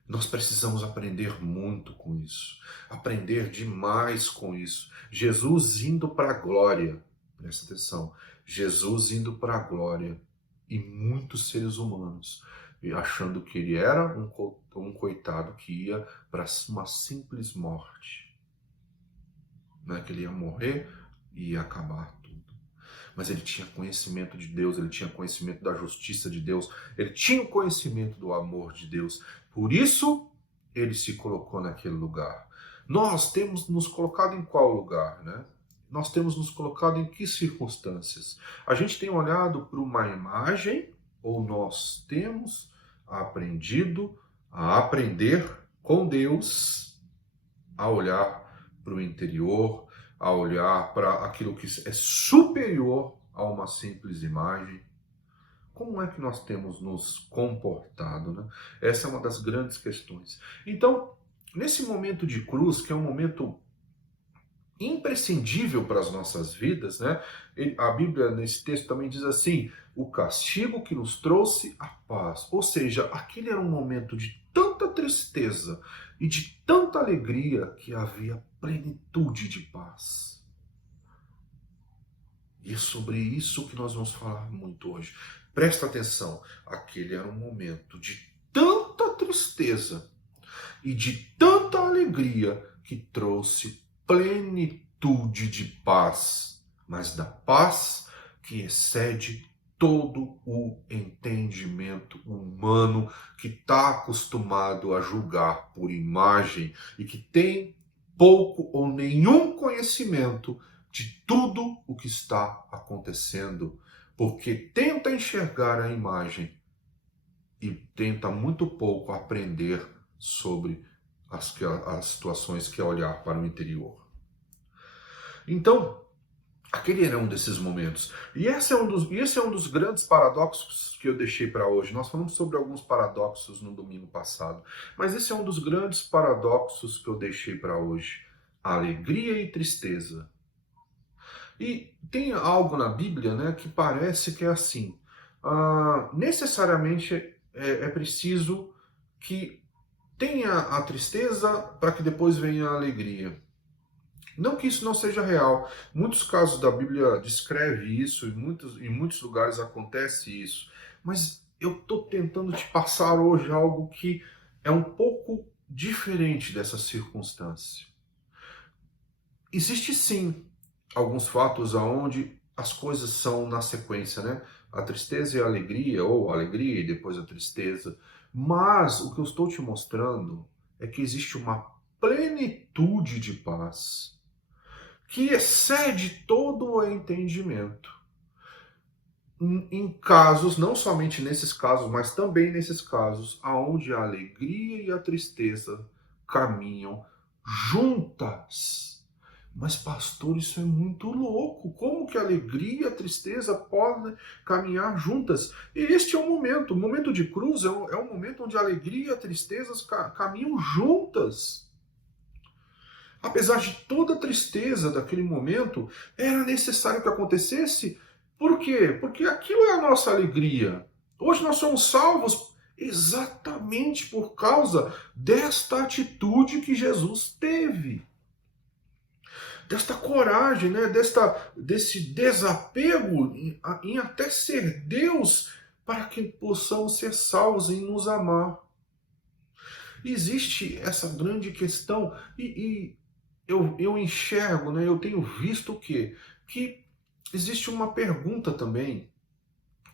Nós precisamos aprender muito com isso, aprender demais com isso. Jesus indo para a glória, presta atenção, Jesus indo para a glória e muitos seres humanos achando que ele era um coitado que ia para uma simples morte, né? Que ele ia morrer e ia acabar tudo. Mas ele tinha conhecimento de Deus, ele tinha conhecimento da justiça de Deus, ele tinha o conhecimento do amor de Deus. Por isso, ele se colocou naquele lugar. Nós temos nos colocado em qual lugar, né? Nós temos nos colocado em que circunstâncias? A gente tem olhado para uma imagem, ou nós temos aprendido a aprender com Deus, a olhar para o interior, a olhar para aquilo que é superior a uma simples imagem. Como é que nós temos nos comportado, né? Essa é uma das grandes questões. Então, nesse momento de cruz, que é um momento imprescindível para as nossas vidas, né? A Bíblia nesse texto também diz assim: o castigo que nos trouxe a paz. Ou seja, aquele era um momento de tanta tristeza e de tanta alegria que havia plenitude de paz. E é sobre isso que nós vamos falar muito hoje. Presta atenção, aquele era um momento de tanta tristeza e de tanta alegria que trouxe plenitude de paz, mas da paz que excede todo o entendimento humano, que está acostumado a julgar por imagem e que tem pouco ou nenhum conhecimento de tudo o que está acontecendo, porque tenta enxergar a imagem e tenta muito pouco aprender sobre as situações que é olhar para o interior. Então, aquele era um desses momentos. E esse é um dos grandes paradoxos que eu deixei para hoje. Nós falamos sobre alguns paradoxos no domingo passado, mas esse é um dos grandes paradoxos que eu deixei para hoje. Alegria e tristeza. E tem algo na Bíblia, né, que parece que é assim. Necessariamente é preciso que tenha a tristeza para que depois venha a alegria. Não que isso não seja real. Muitos casos da Bíblia descreve isso, em muitos lugares acontece isso. Mas eu estou tentando te passar hoje algo que é um pouco diferente dessa circunstância. Existe sim alguns fatos onde as coisas são na sequência, né? A tristeza e a alegria, ou a alegria e depois a tristeza. Mas o que eu estou te mostrando é que existe uma plenitude de paz que excede todo o entendimento. Em casos, não somente nesses casos, mas também nesses casos, onde a alegria e a tristeza caminham juntas. Mas, pastor, isso é muito louco. Como que a alegria e a tristeza podem caminhar juntas? E este é o momento. O momento de cruz é um momento onde a alegria e a tristeza caminham juntas. Apesar de toda a tristeza daquele momento, era necessário que acontecesse. Por quê? Porque aquilo é a nossa alegria. Hoje nós somos salvos exatamente por causa desta atitude que Jesus teve. Desta coragem, né? Desse desapego em até ser Deus para que possamos ser salvos em nos amar. Existe essa grande questão e eu enxergo, né? Eu tenho visto o quê? Que existe uma pergunta também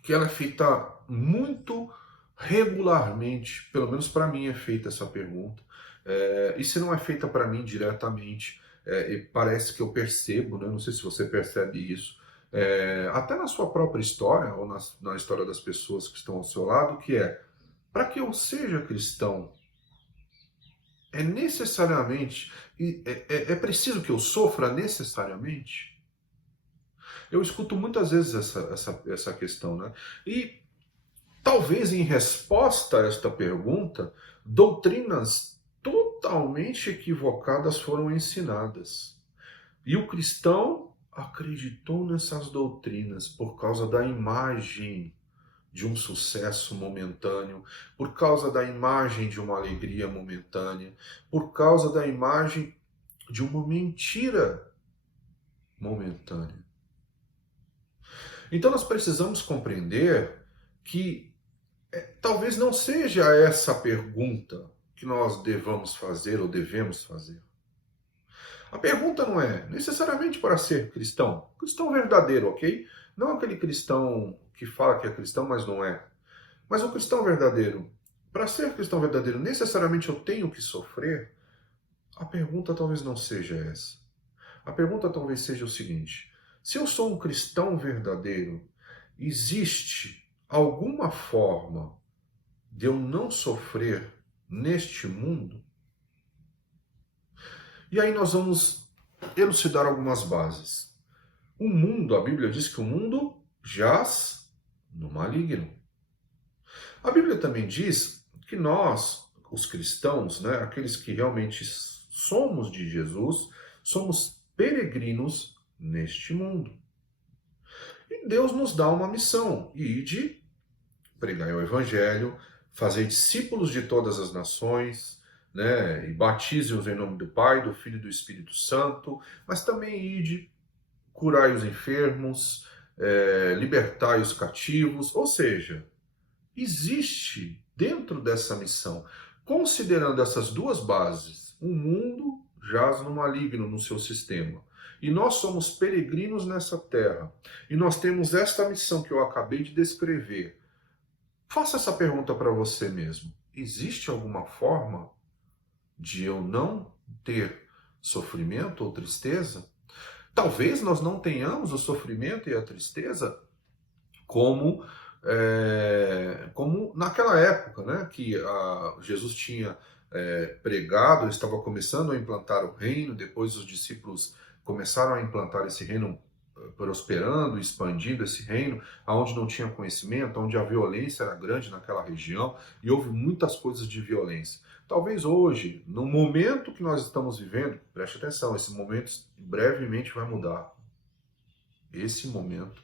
que ela é feita muito regularmente, pelo menos para mim é feita essa pergunta. E se não é feita para mim diretamente, parece que eu percebo, né? Não sei se você percebe isso, até na sua própria história, ou na história das pessoas que estão ao seu lado, que para que eu seja cristão, necessariamente, é preciso que eu sofra necessariamente? Eu escuto muitas vezes essa questão, né? E talvez em resposta a esta pergunta, doutrinas totalmente equivocadas foram ensinadas. E o cristão acreditou nessas doutrinas por causa da imagem de um sucesso momentâneo, por causa da imagem de uma alegria momentânea, por causa da imagem de uma mentira momentânea. Então nós precisamos compreender que talvez não seja essa a pergunta que nós devamos fazer ou devemos fazer. A pergunta não é necessariamente para ser cristão, cristão verdadeiro, ok? Não aquele cristão que fala que é cristão, mas não é. Mas o cristão verdadeiro, para ser cristão verdadeiro, necessariamente eu tenho que sofrer? A pergunta talvez não seja essa. A pergunta talvez seja o seguinte: se eu sou um cristão verdadeiro, existe alguma forma de eu não sofrer neste mundo? E aí nós vamos elucidar algumas bases. O mundo, a Bíblia diz que o mundo jaz no maligno. A Bíblia também diz que nós, os cristãos, né, aqueles que realmente somos de Jesus, somos peregrinos neste mundo. E Deus nos dá uma missão: ide, pregai o Evangelho, fazer discípulos de todas as nações, né, e batize-os em nome do Pai, do Filho e do Espírito Santo, mas também ide, curai os enfermos, libertai os cativos. Ou seja, existe dentro dessa missão, considerando essas duas bases, o mundo jaz no maligno no seu sistema. E nós somos peregrinos nessa terra. E nós temos esta missão que eu acabei de descrever. Faça essa pergunta para você mesmo: existe alguma forma de eu não ter sofrimento ou tristeza? Talvez nós não tenhamos o sofrimento e a tristeza como naquela época, né, que Jesus tinha pregado, estava começando a implantar o reino, depois os discípulos começaram a implantar esse reino, prosperando, expandindo esse reino, aonde não tinha conhecimento, onde a violência era grande naquela região, e houve muitas coisas de violência. Talvez hoje, no momento que nós estamos vivendo, preste atenção, esse momento brevemente vai mudar. Esse momento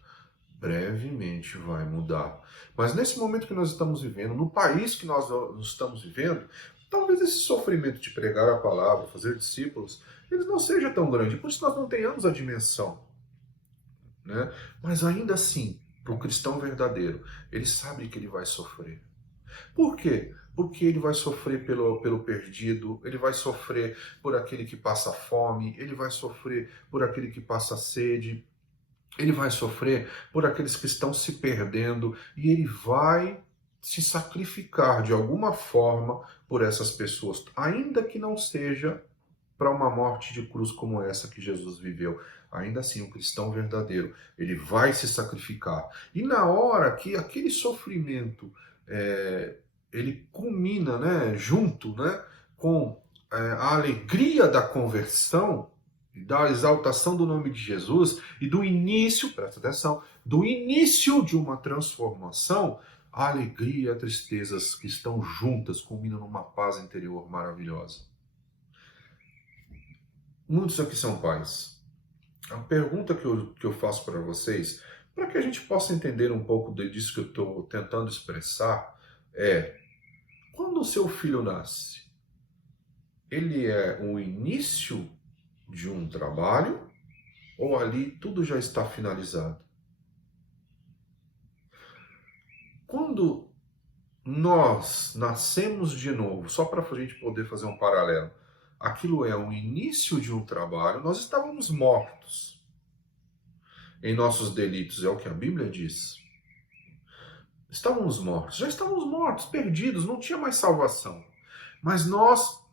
brevemente vai mudar. Mas nesse momento que nós estamos vivendo, no país que nós estamos vivendo, talvez esse sofrimento de pregar a palavra, fazer discípulos, ele não seja tão grande. Por isso nós não tenhamos a dimensão, né? Mas ainda assim, para o cristão verdadeiro, ele sabe que ele vai sofrer. Por quê? Porque ele vai sofrer pelo perdido, ele vai sofrer por aquele que passa fome, ele vai sofrer por aquele que passa sede, ele vai sofrer por aqueles que estão se perdendo, e ele vai se sacrificar de alguma forma por essas pessoas, ainda que não seja para uma morte de cruz como essa que Jesus viveu. Ainda assim, o cristão verdadeiro, ele vai se sacrificar. E na hora que aquele sofrimento ele culmina, né, junto, né, com a alegria da conversão, da exaltação do nome de Jesus e do início, presta atenção, do início de uma transformação, a alegria e a tristezas que estão juntas culminam numa paz interior maravilhosa. Muitos aqui são pais. A pergunta que eu faço para vocês, para que a gente possa entender um pouco disso que eu estou tentando expressar, é: quando o seu filho nasce, ele é o início de um trabalho ou ali tudo já está finalizado? Quando nós nascemos de novo, só para a gente poder fazer um paralelo, aquilo é o início de um trabalho, nós estávamos mortos em nossos delitos, é o que a Bíblia diz. Estávamos mortos, já estávamos mortos, perdidos, não tinha mais salvação. Mas nós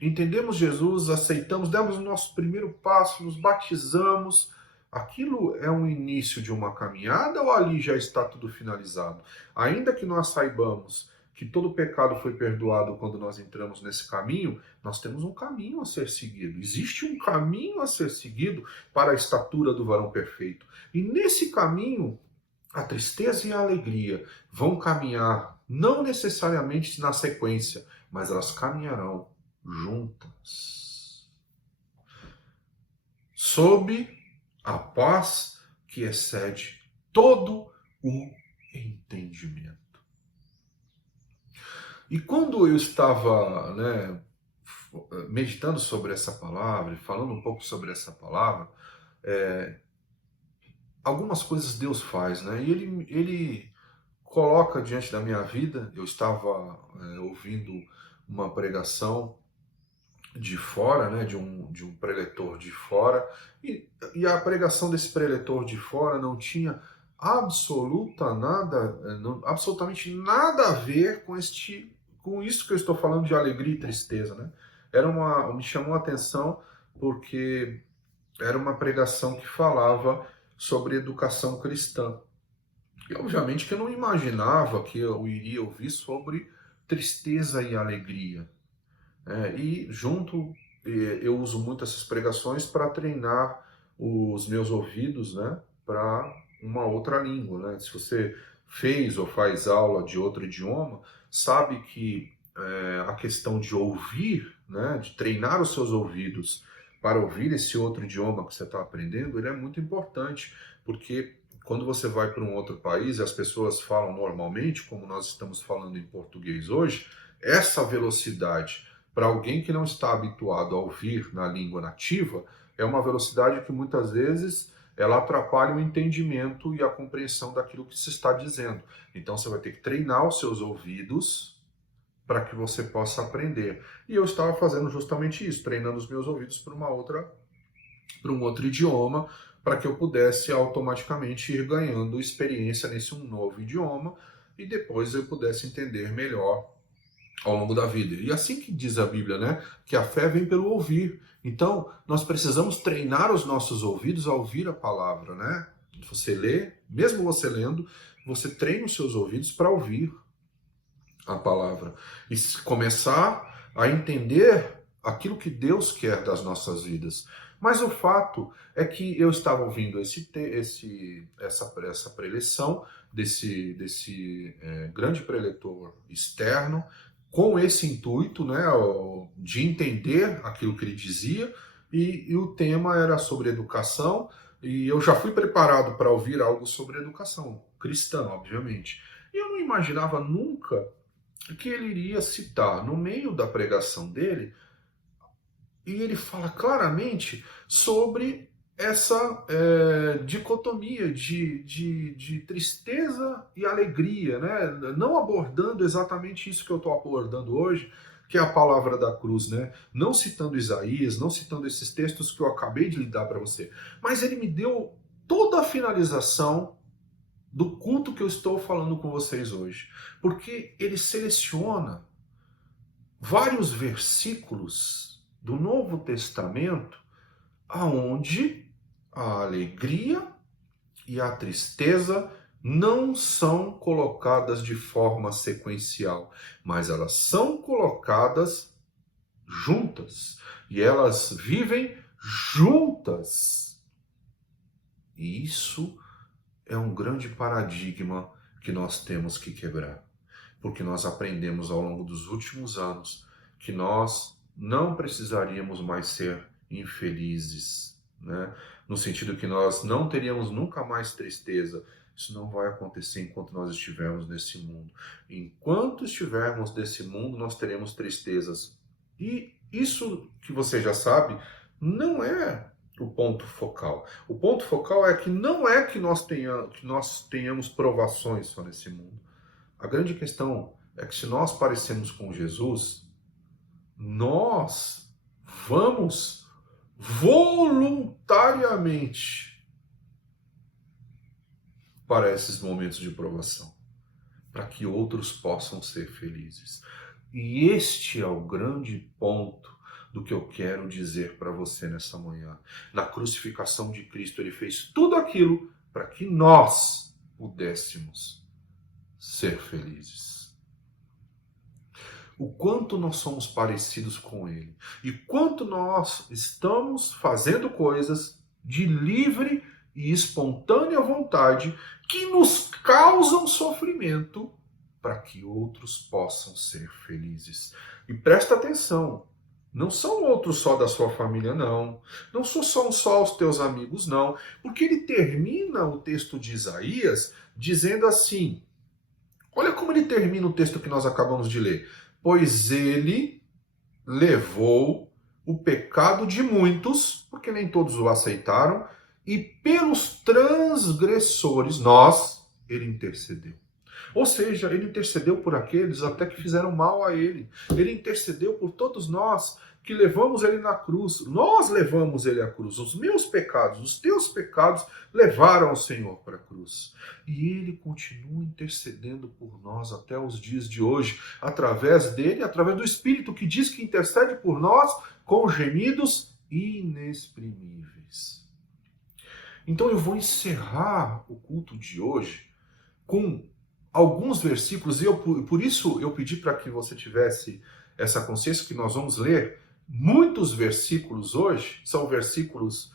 entendemos Jesus, aceitamos, demos o nosso primeiro passo, nos batizamos. Aquilo é um início de uma caminhada ou ali já está tudo finalizado? Ainda que nós saibamos que todo pecado foi perdoado quando nós entramos nesse caminho, nós temos um caminho a ser seguido. Existe um caminho a ser seguido para a estatura do varão perfeito. E nesse caminho, a tristeza e a alegria vão caminhar, não necessariamente na sequência, mas elas caminharão juntas, sob a paz que excede todo o entendimento. E quando eu estava, meditando sobre essa palavra, falando um pouco sobre essa palavra, algumas coisas Deus faz, né? E ele coloca diante da minha vida. Eu estava ouvindo uma pregação de fora, né, de um preletor de fora, e a pregação desse preletor de fora não tinha absolutamente nada a ver com isso que eu estou falando de alegria e tristeza, né? Me chamou a atenção porque era uma pregação que falava sobre educação cristã. E obviamente que eu não imaginava que eu iria ouvir sobre tristeza e alegria. Eu uso muito essas pregações para treinar os meus ouvidos, né, para uma outra língua, né? Se você fez ou faz aula de outro idioma, sabe que a questão de ouvir, né, de treinar os seus ouvidos para ouvir esse outro idioma que você está aprendendo, ele é muito importante, porque quando você vai para um outro país e as pessoas falam normalmente, como nós estamos falando em português hoje, essa velocidade para alguém que não está habituado a ouvir na língua nativa é uma velocidade que muitas vezes ela atrapalha o entendimento e a compreensão daquilo que se está dizendo. Então você vai ter que treinar os seus ouvidos para que você possa aprender. E eu estava fazendo justamente isso, treinando os meus ouvidos para um outro idioma, para que eu pudesse automaticamente ir ganhando experiência nesse um novo idioma e depois eu pudesse entender melhor ao longo da vida. E assim que diz a Bíblia, né, que a fé vem pelo ouvir. Então, nós precisamos treinar os nossos ouvidos a ouvir a palavra, né? Você lê, mesmo você lendo, você treina os seus ouvidos para ouvir a palavra e começar a entender aquilo que Deus quer das nossas vidas. Mas o fato é que eu estava ouvindo essa preleção desse grande preletor externo, com esse intuito, né, de entender aquilo que ele dizia, e o tema era sobre educação, e eu já fui preparado para ouvir algo sobre educação cristã, obviamente. E eu não imaginava nunca que ele iria citar no meio da pregação dele, e ele fala claramente sobre essa dicotomia de tristeza e alegria, né? Não abordando exatamente isso que eu estou abordando hoje, que é a palavra da cruz, né? Não citando Isaías, não citando esses textos que eu acabei de lhe dar para você, mas ele me deu toda a finalização do culto que eu estou falando com vocês hoje, porque ele seleciona vários versículos do Novo Testamento aonde a alegria e a tristeza não são colocadas de forma sequencial, mas elas são colocadas juntas e elas vivem juntas. E isso é um grande paradigma que nós temos que quebrar, porque nós aprendemos ao longo dos últimos anos que nós não precisaríamos mais ser infelizes, né? No sentido que nós não teríamos nunca mais tristeza. Isso não vai acontecer enquanto nós estivermos nesse mundo. Enquanto estivermos nesse mundo, nós teremos tristezas. E isso que você já sabe, não é o ponto focal. O ponto focal é que não é que nós tenhamos provações só nesse mundo. A grande questão é que se nós parecemos com Jesus, nós vamos voluntariamente para esses momentos de provação, para que outros possam ser felizes. E este é o grande ponto do que eu quero dizer para você nessa manhã. Na crucificação de Cristo, ele fez tudo aquilo para que nós pudéssemos ser felizes. O quanto nós somos parecidos com ele e quanto nós estamos fazendo coisas de livre e espontânea vontade que nos causam sofrimento para que outros possam ser felizes. E presta atenção, Não são outros só da sua família, não. Não são só os teus amigos, não. Porque ele termina o texto de Isaías dizendo assim: olha como ele termina o texto que nós acabamos de ler. Pois ele levou o pecado de muitos, porque nem todos o aceitaram, e pelos transgressores, ele intercedeu. Ou seja, ele intercedeu por aqueles até que fizeram mal a ele. Ele intercedeu por todos nós que levamos ele na cruz. Nós levamos ele à cruz. Os meus pecados, os teus pecados levaram o Senhor para a cruz. E ele continua intercedendo por nós até os dias de hoje, através dele, através do Espírito que diz que intercede por nós com gemidos inexprimíveis. Então eu vou encerrar o culto de hoje com alguns versículos, e por isso eu pedi para que você tivesse essa consciência que nós vamos ler muitos versículos hoje. São versículos,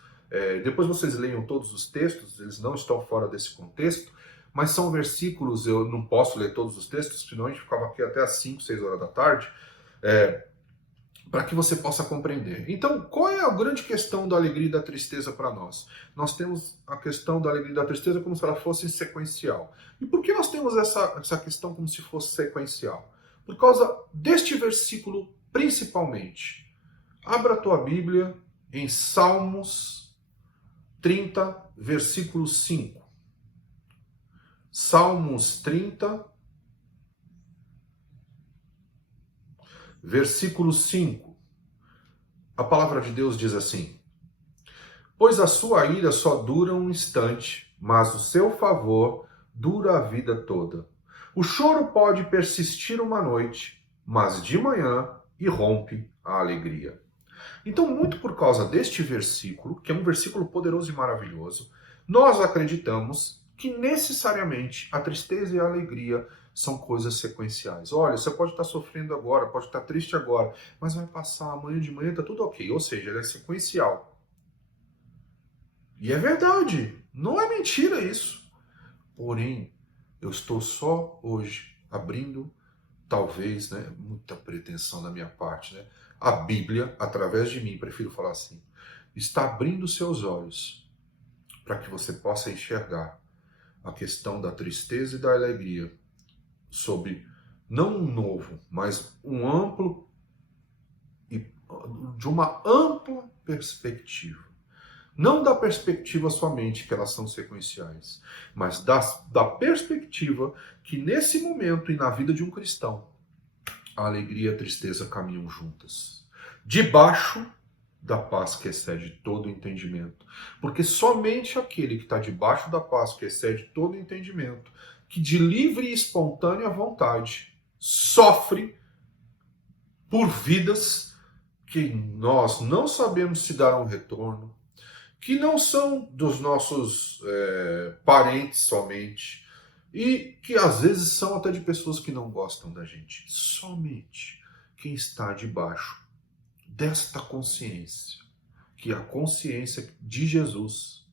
depois vocês leiam todos os textos, eles não estão fora desse contexto, mas são versículos, eu não posso ler todos os textos, senão a gente ficava aqui até às 5, 6 horas da tarde, para que você possa compreender. Então, qual é a grande questão da alegria e da tristeza para nós? Nós temos a questão da alegria e da tristeza como se ela fosse sequencial. E por que nós temos essa questão como se fosse sequencial? Por causa deste versículo, principalmente. Abra a tua Bíblia em Salmos 30, versículo 5. Salmos 30, versículo 5. A palavra de Deus diz assim: pois a sua ira só dura um instante, mas o seu favor dura a vida toda. O choro pode persistir uma noite, mas de manhã irrompe a alegria. Então, muito por causa deste versículo, que é um versículo poderoso e maravilhoso, nós acreditamos que necessariamente a tristeza e a alegria são coisas sequenciais. Olha, você pode estar sofrendo agora, pode estar triste agora, mas vai passar, amanhã de manhã está tudo ok. Ou seja, ela é sequencial. E é verdade, não é mentira isso. Porém, eu estou só hoje abrindo, talvez, muita pretensão da minha parte, a Bíblia, através de mim, prefiro falar assim, está abrindo seus olhos para que você possa enxergar a questão da tristeza e da alegria sobre, não um novo, mas um amplo, de uma ampla perspectiva. Não da perspectiva somente que elas são sequenciais, mas da perspectiva que nesse momento e na vida de um cristão, a alegria e a tristeza caminham juntas. Debaixo da paz que excede todo entendimento. Porque somente aquele que está debaixo da paz que excede todo entendimento, que de livre e espontânea vontade sofre por vidas que nós não sabemos se darão retorno, que não são dos nossos parentes somente, e que às vezes são até de pessoas que não gostam da gente. Somente quem está debaixo desta consciência, que é a consciência de Jesus,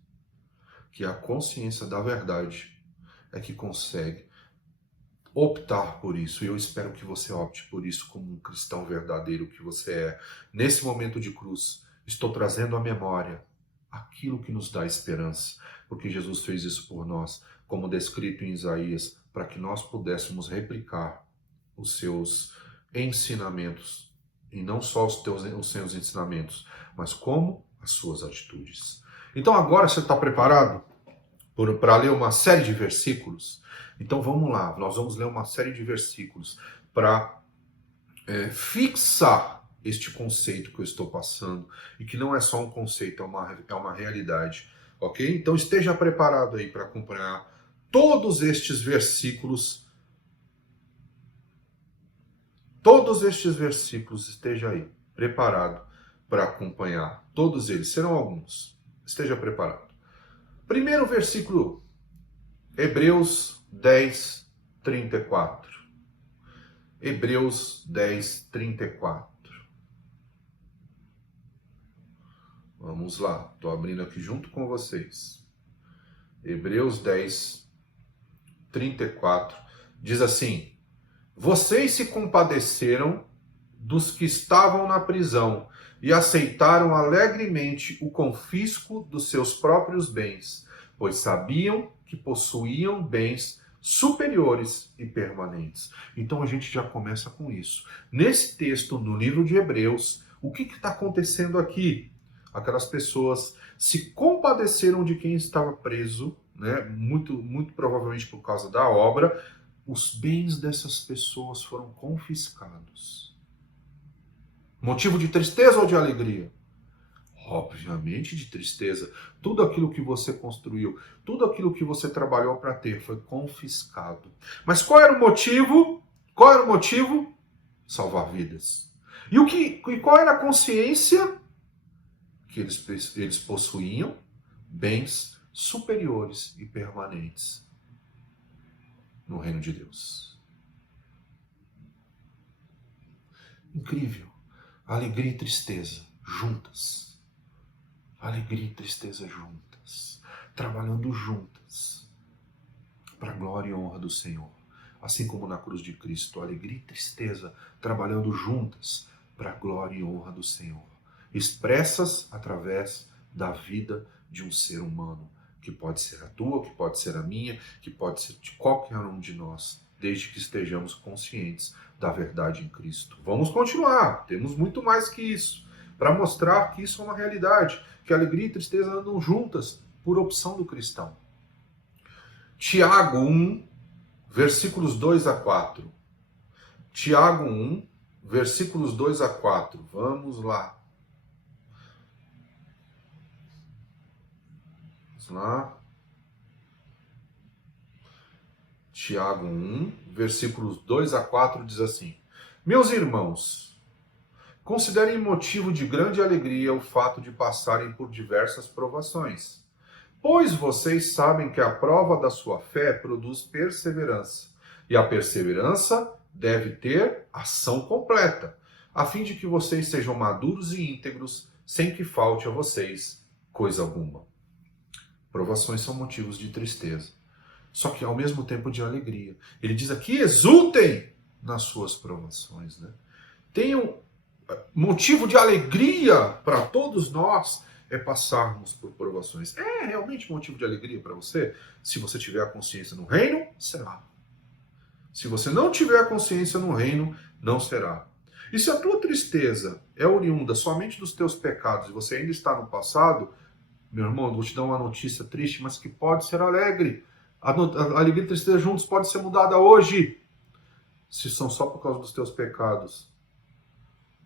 que é a consciência da verdade, é que consegue optar por isso. E eu espero que você opte por isso como um cristão verdadeiro que você é. Nesse momento de cruz, estou trazendo à memória aquilo que nos dá esperança, porque Jesus fez isso por nós, como descrito em Isaías, para que nós pudéssemos replicar os seus ensinamentos, e não só os seus ensinamentos, mas como as suas atitudes. Então agora você está preparado para ler uma série de versículos? Então vamos lá, nós vamos ler uma série de versículos para fixar este conceito que eu estou passando, e que não é só um conceito, é uma realidade, ok? Então esteja preparado aí para acompanhar todos estes versículos, esteja aí preparado para acompanhar, todos eles, serão alguns, esteja preparado. Primeiro versículo, Hebreus 10, 34. Hebreus 10, 34. Vamos lá, estou abrindo aqui junto com vocês. Hebreus 10, 34, diz assim: vocês se compadeceram dos que estavam na prisão e aceitaram alegremente o confisco dos seus próprios bens, pois sabiam que possuíam bens superiores e permanentes. Então a gente já começa com isso. Nesse texto, no livro de Hebreus, o que está acontecendo aqui? Aquelas pessoas se compadeceram de quem estava preso, né? Muito provavelmente por causa da obra. Os bens dessas pessoas foram confiscados. Motivo de tristeza ou de alegria? Obviamente de tristeza. Tudo aquilo que você construiu, tudo aquilo que você trabalhou para ter foi confiscado. Mas qual era o motivo? Qual era o motivo? Salvar vidas. E qual era a consciência? Que eles possuíam bens superiores e permanentes no reino de Deus. Incrível. Alegria e tristeza juntas. Alegria e tristeza juntas. Trabalhando juntas. Para a glória e honra do Senhor. Assim como na cruz de Cristo. Alegria e tristeza trabalhando juntas para a glória e honra do Senhor. Expressas através da vida de um ser humano. Que pode ser a tua, que pode ser a minha, que pode ser de qualquer um de nós. Desde que estejamos conscientes da verdade em Cristo. Vamos continuar, temos muito mais que isso, para mostrar que isso é uma realidade, que alegria e tristeza andam juntas, por opção do cristão. Tiago 1, versículos 2 a 4. Tiago 1, versículos 2 a 4. Vamos lá. Vamos lá. Tiago 1, versículos 2 a 4 diz assim: Meus irmãos, considerem motivo de grande alegria o fato de passarem por diversas provações, pois vocês sabem que a prova da sua fé produz perseverança, e a perseverança deve ter ação completa, a fim de que vocês sejam maduros e íntegros, sem que falte a vocês coisa alguma. Provações são motivos de tristeza. Só que ao mesmo tempo de alegria. Ele diz aqui, exultem nas suas provações. Né? Tenham motivo de alegria para todos nós é passarmos por provações. É realmente motivo de alegria para você? Se você tiver a consciência no reino, será. Se você não tiver a consciência no reino, não será. E se a tua tristeza é oriunda somente dos teus pecados e você ainda está no passado, meu irmão, eu vou te dar uma notícia triste, mas que pode ser alegre. A alegria e a tristeza juntos pode ser mudada hoje. Se são só por causa dos teus pecados,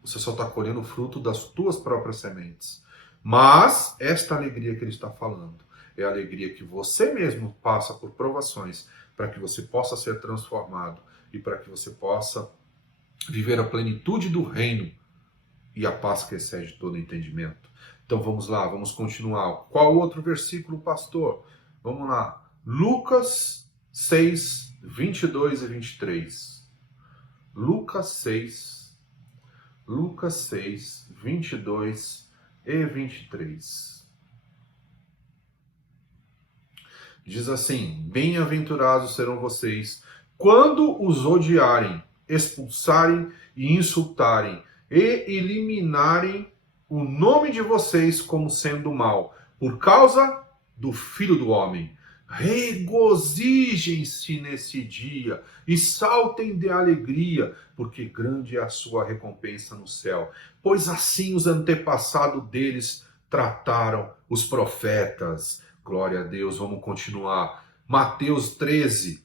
você só está colhendo o fruto das tuas próprias sementes. Mas esta alegria que ele está falando é a alegria que você mesmo passa por provações para que você possa ser transformado e para que você possa viver a plenitude do reino e a paz que excede todo entendimento. Então vamos lá, vamos continuar. Qual outro versículo, pastor? Vamos lá. Lucas 6, 22 e 23. Lucas 6, 22 e 23. Diz assim: Bem-aventurados serão vocês quando os odiarem, expulsarem e insultarem e eliminarem o nome de vocês como sendo mal, por causa do Filho do Homem. Regozijem-se nesse dia e saltem de alegria, porque grande é a sua recompensa no céu. Pois assim os antepassados deles trataram os profetas. Glória a Deus, vamos continuar. Mateus 13,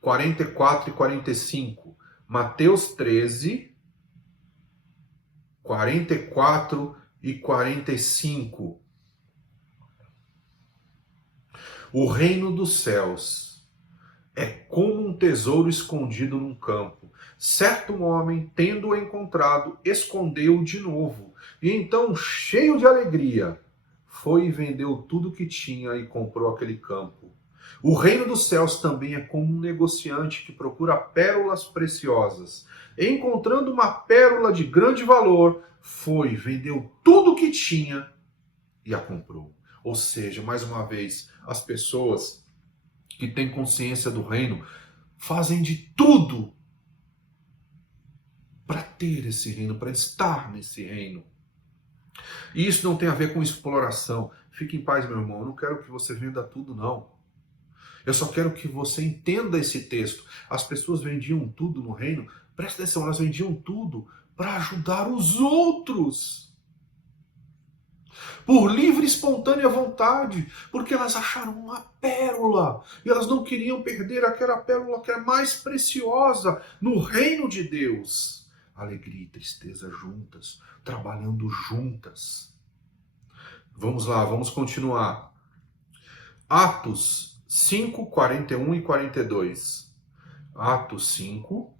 44 e 45. Mateus 13, 44 e 45. O reino dos céus é como um tesouro escondido num campo. Certo homem, tendo-o encontrado, escondeu-o de novo. E então, cheio de alegria, foi e vendeu tudo que tinha e comprou aquele campo. O reino dos céus também é como um negociante que procura pérolas preciosas. Encontrando uma pérola de grande valor, foi, vendeu tudo que tinha e a comprou. Ou seja, mais uma vez, as pessoas que têm consciência do reino fazem de tudo para ter esse reino, para estar nesse reino. E isso não tem a ver com exploração. Fique em paz, meu irmão. Eu não quero que você venda tudo, não. Eu só quero que você entenda esse texto. As pessoas vendiam tudo no reino. Presta atenção, elas vendiam tudo para ajudar os outros. Por livre e espontânea vontade. Porque elas acharam uma pérola. E elas não queriam perder aquela pérola que é mais preciosa no reino de Deus. Alegria e tristeza juntas, trabalhando juntas. Vamos lá, vamos continuar. Atos 5, 41 e 42. Atos 5,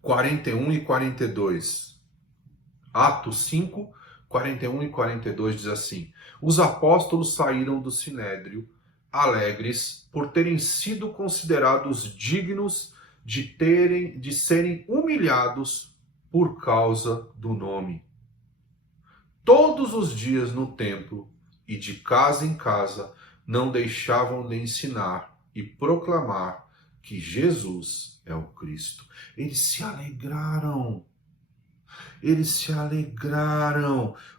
41 e 42. Atos 5, 41 e 42 diz assim: Os apóstolos saíram do sinédrio alegres por terem sido considerados dignos de serem humilhados por causa do nome. Todos os dias no templo e de casa em casa não deixavam de ensinar e proclamar que Jesus é o Cristo. Eles se alegraram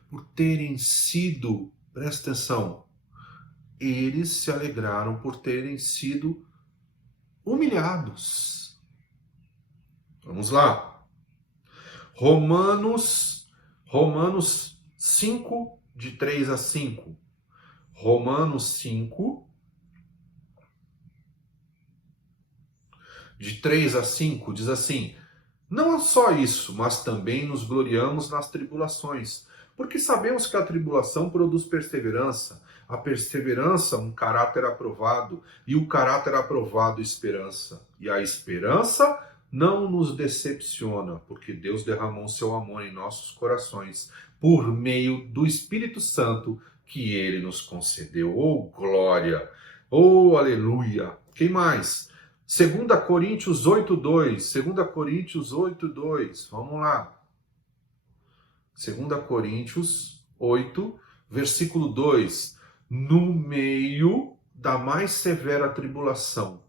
por terem sido, presta atenção, eles se alegraram por terem sido humilhados. Vamos lá. Romanos 5, de 3 a 5. Romanos 5, de 3 a 5, diz assim: Não é só isso, mas também nos gloriamos nas tribulações, porque sabemos que a tribulação produz perseverança, a perseverança um caráter aprovado, e o caráter aprovado esperança, e a esperança não nos decepciona, porque Deus derramou seu amor em nossos corações por meio do Espírito Santo que Ele nos concedeu. Oh, glória! Oh, aleluia! Quem mais? 2 Coríntios 8:2. 2 Coríntios 8:2. Vamos lá. 2 Coríntios 8, versículo 2. No meio da mais severa tribulação,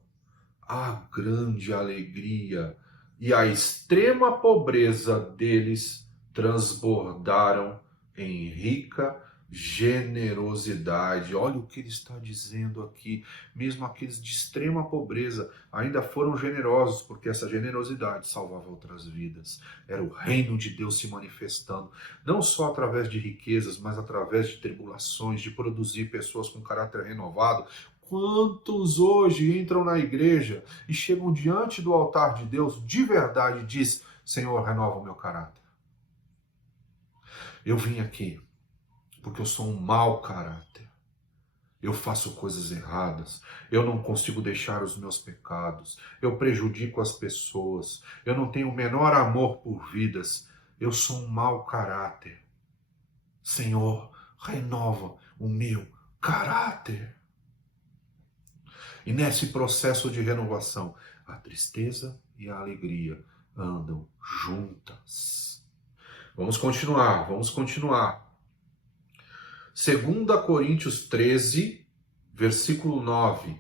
a grande alegria e a extrema pobreza deles transbordaram em rica generosidade. Olha o que ele está dizendo aqui. Mesmo aqueles de extrema pobreza ainda foram generosos, porque essa generosidade salvava outras vidas. Era o reino de Deus se manifestando, não só através de riquezas, mas através de tribulações, de produzir pessoas com caráter renovado. Quantos hoje entram na igreja e chegam diante do altar de Deus de verdade e diz: Senhor, renova o meu caráter. Eu vim aqui porque eu sou um mau caráter. Eu faço coisas erradas. Eu não consigo deixar os meus pecados. Eu prejudico as pessoas. Eu não tenho o menor amor por vidas. Eu sou um mau caráter. Senhor, renova o meu caráter. E nesse processo de renovação, a tristeza e a alegria andam juntas. Vamos continuar. 2 Coríntios 13, versículo 9.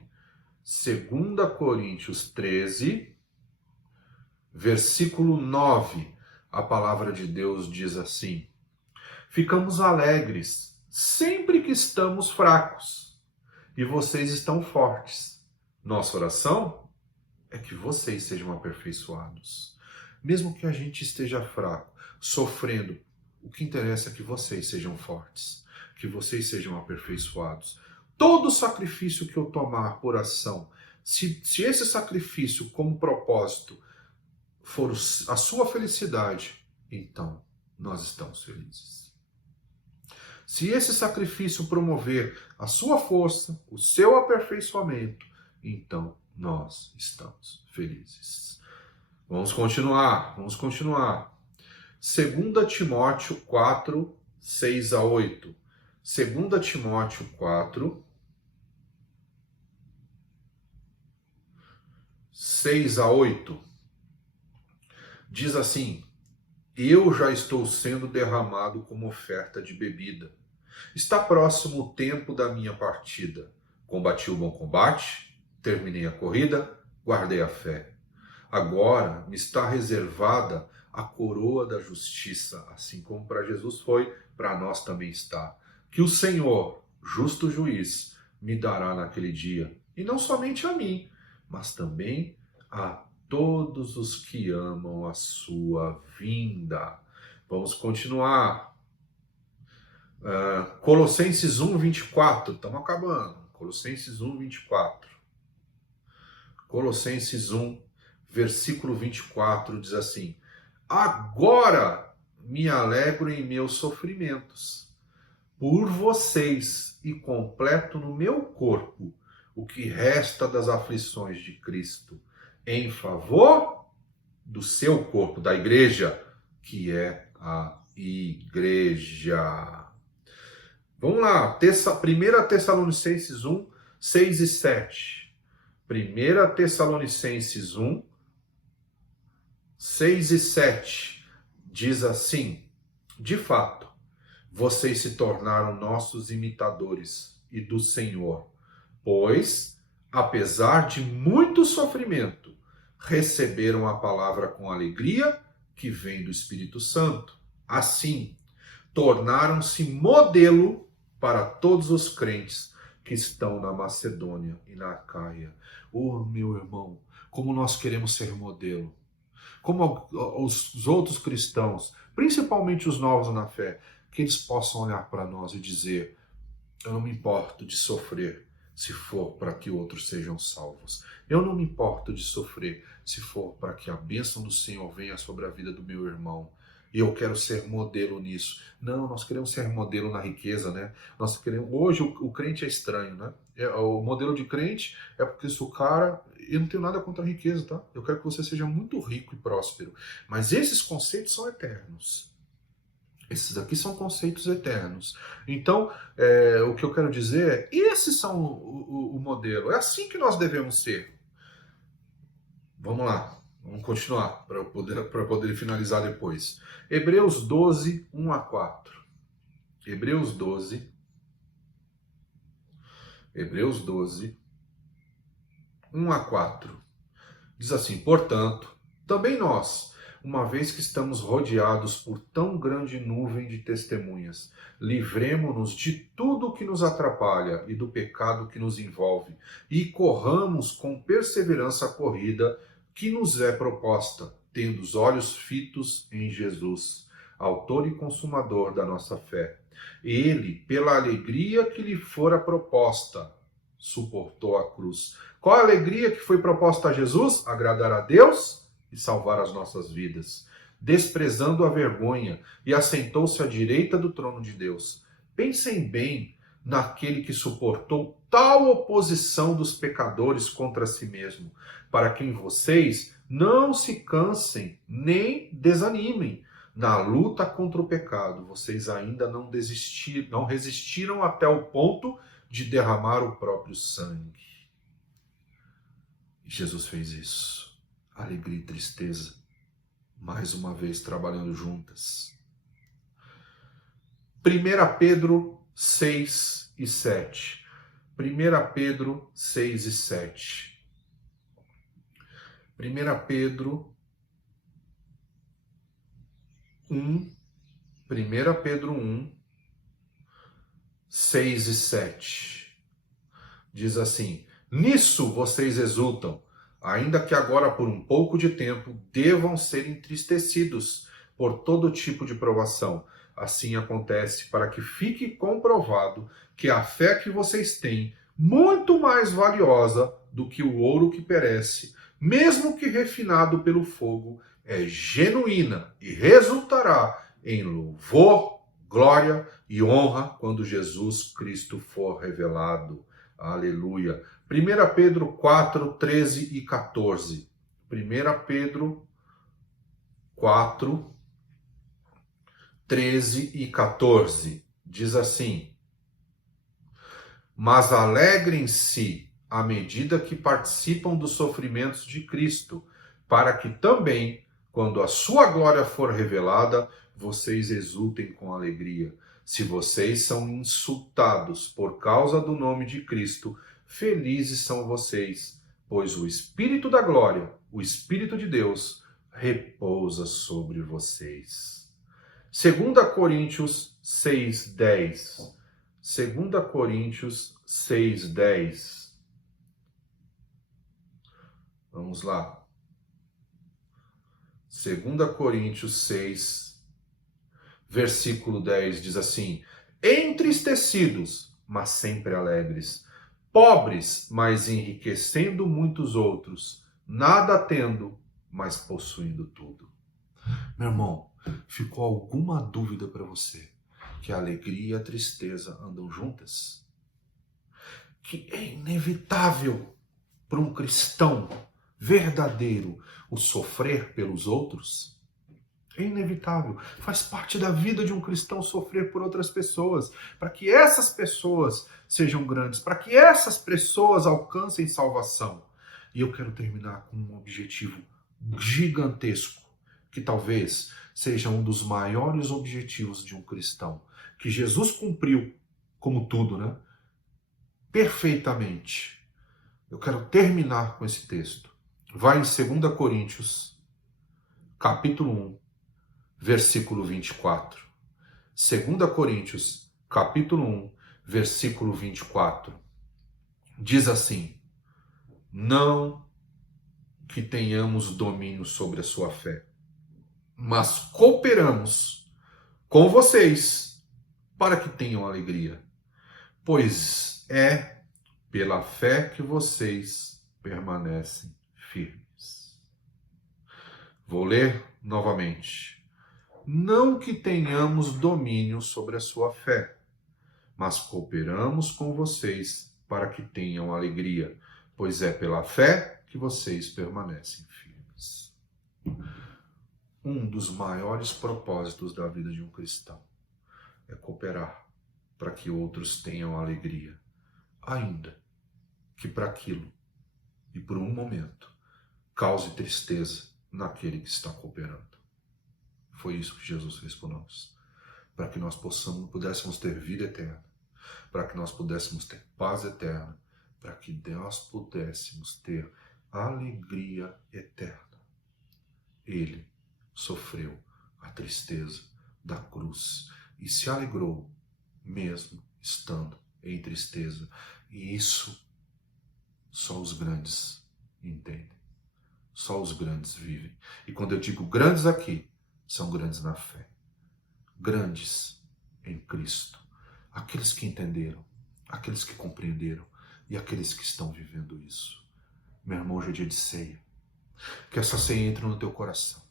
2 Coríntios 13, versículo 9. A palavra de Deus diz assim: Ficamos alegres sempre que estamos fracos, e vocês estão fortes. Nossa oração é que vocês sejam aperfeiçoados. Mesmo que a gente esteja fraco, sofrendo, o que interessa é que vocês sejam fortes, que vocês sejam aperfeiçoados. Todo sacrifício que eu tomar por ação, se esse sacrifício como propósito for a sua felicidade, então nós estamos felizes. Se esse sacrifício promover a sua força, o seu aperfeiçoamento, então nós estamos felizes. Vamos continuar. 2 Timóteo 4, 6 a 8. 2 Timóteo 4, 6 a 8. Diz assim: Eu já estou sendo derramado como oferta de bebida. Está próximo o tempo da minha partida. Combati o bom combate, terminei a corrida, guardei a fé. Agora me está reservada a coroa da justiça, assim como para Jesus foi, para nós também está. Que o Senhor, justo juiz, me dará naquele dia, e não somente a mim, mas também a todos os que amam a sua vinda. Vamos continuar. Colossenses 1, 24. Estamos acabando. Colossenses 1, 24. Colossenses 1, versículo 24 diz assim: agora me alegro em meus sofrimentos por vocês e completo no meu corpo o que resta das aflições de Cristo, em favor do seu corpo, da igreja, que é a igreja. Vamos lá, 1 Tessalonicenses 1, 6 e 7. 1 Tessalonicenses 1, 6 e 7 diz assim: de fato, vocês se tornaram nossos imitadores e do Senhor, pois, apesar de muito sofrimento, receberam a palavra com alegria que vem do Espírito Santo. Assim, tornaram-se modelo para todos os crentes que estão na Macedônia e na Acaia. Oh, meu irmão, como nós queremos ser modelo. Como os outros cristãos, principalmente os novos na fé, que eles possam olhar para nós e dizer: eu não me importo de sofrer se for para que outros sejam salvos. Eu não me importo de sofrer se for para que a bênção do Senhor venha sobre a vida do meu irmão. E eu quero ser modelo nisso. Não, nós queremos ser modelo na riqueza, né? Nós queremos. Hoje o crente é estranho, né? O modelo de crente é porque se o cara... Eu não tenho nada contra a riqueza, tá? Eu quero que você seja muito rico e próspero. Mas esses conceitos são eternos. Esses aqui são conceitos eternos. Então, o que eu quero dizer é, esses são o modelo. É assim que nós devemos ser. Vamos lá, vamos continuar para eu poder finalizar depois. Hebreus 12, 1 a 4. Hebreus 12, 1 a 4. Diz assim: portanto, também nós, uma vez que estamos rodeados por tão grande nuvem de testemunhas, livremo-nos de tudo que nos atrapalha e do pecado que nos envolve, e corramos com perseverança a corrida que nos é proposta, tendo os olhos fitos em Jesus, autor e consumador da nossa fé. Ele, pela alegria que lhe fora proposta, suportou a cruz. Qual a alegria que foi proposta a Jesus? Agradar a Deus e salvar as nossas vidas, desprezando a vergonha, e assentou-se à direita do trono de Deus. Pensem bem naquele que suportou tal oposição dos pecadores contra si mesmo, para que em vocês não se cansem nem desanimem. Na luta contra o pecado, vocês ainda não resistiram até o ponto de derramar o próprio sangue. Jesus fez isso. Alegria e tristeza, mais uma vez trabalhando juntas. 1 Pedro 6 e 7. 1 Pedro 6 e 7. 1 Pedro 1, 1 Pedro 1, 6 e 7. Diz assim: nisso vocês exultam, ainda que agora por um pouco de tempo devam ser entristecidos por todo tipo de provação. Assim acontece para que fique comprovado que a fé que vocês têm, muito mais valiosa do que o ouro que perece, mesmo que refinado pelo fogo, é genuína e resultará em louvor, glória e honra quando Jesus Cristo for revelado. Aleluia. 1 Pedro 4, 13 e 14. 1 Pedro 4, 13 e 14. Diz assim: mas alegrem-se à medida que participam dos sofrimentos de Cristo, para que também, quando a sua glória for revelada, vocês exultem com alegria. Se vocês são insultados por causa do nome de Cristo, felizes são vocês, pois o Espírito da glória, o Espírito de Deus, repousa sobre vocês. 2 Coríntios 6:10. 2 Coríntios 6:10. Vamos lá. 2 Coríntios 6, versículo 10 diz assim: entristecidos, mas sempre alegres, pobres, mas enriquecendo muitos outros, nada tendo, mas possuindo tudo. Meu irmão, ficou alguma dúvida para você que a alegria e a tristeza andam juntas? Que é inevitável para um cristão verdadeiro o sofrer pelos outros? É inevitável. Faz parte da vida de um cristão sofrer por outras pessoas, para que essas pessoas sejam grandes, para que essas pessoas alcancem salvação. E eu quero terminar com um objetivo gigantesco, que talvez seja um dos maiores objetivos de um cristão, que Jesus cumpriu, como tudo, né? Perfeitamente. Eu quero terminar com esse texto. Vai em 2 Coríntios, capítulo 1, versículo 24. 2 Coríntios, capítulo 1, versículo 24. Diz assim: não que tenhamos domínio sobre a sua fé, mas cooperamos com vocês para que tenham alegria, pois é pela fé que vocês permanecem firmes. Vou ler novamente. Não que tenhamos domínio sobre a sua fé, mas cooperamos com vocês para que tenham alegria, pois é pela fé que vocês permanecem firmes. Um dos maiores propósitos da vida de um cristão é cooperar para que outros tenham alegria, ainda que para aquilo e por um momento cause tristeza naquele que está cooperando. Foi isso que Jesus fez por nós, para que nós pudéssemos ter vida eterna, para que nós pudéssemos ter paz eterna, para que nós pudéssemos ter alegria eterna. Ele sofreu a tristeza da cruz e se alegrou mesmo estando em tristeza. E isso só os grandes entendem. Só os grandes vivem. E quando eu digo grandes aqui, são grandes na fé. Grandes em Cristo. Aqueles que entenderam, aqueles que compreenderam e aqueles que estão vivendo isso. Meu irmão, hoje é dia de ceia. Que essa ceia entre no teu coração.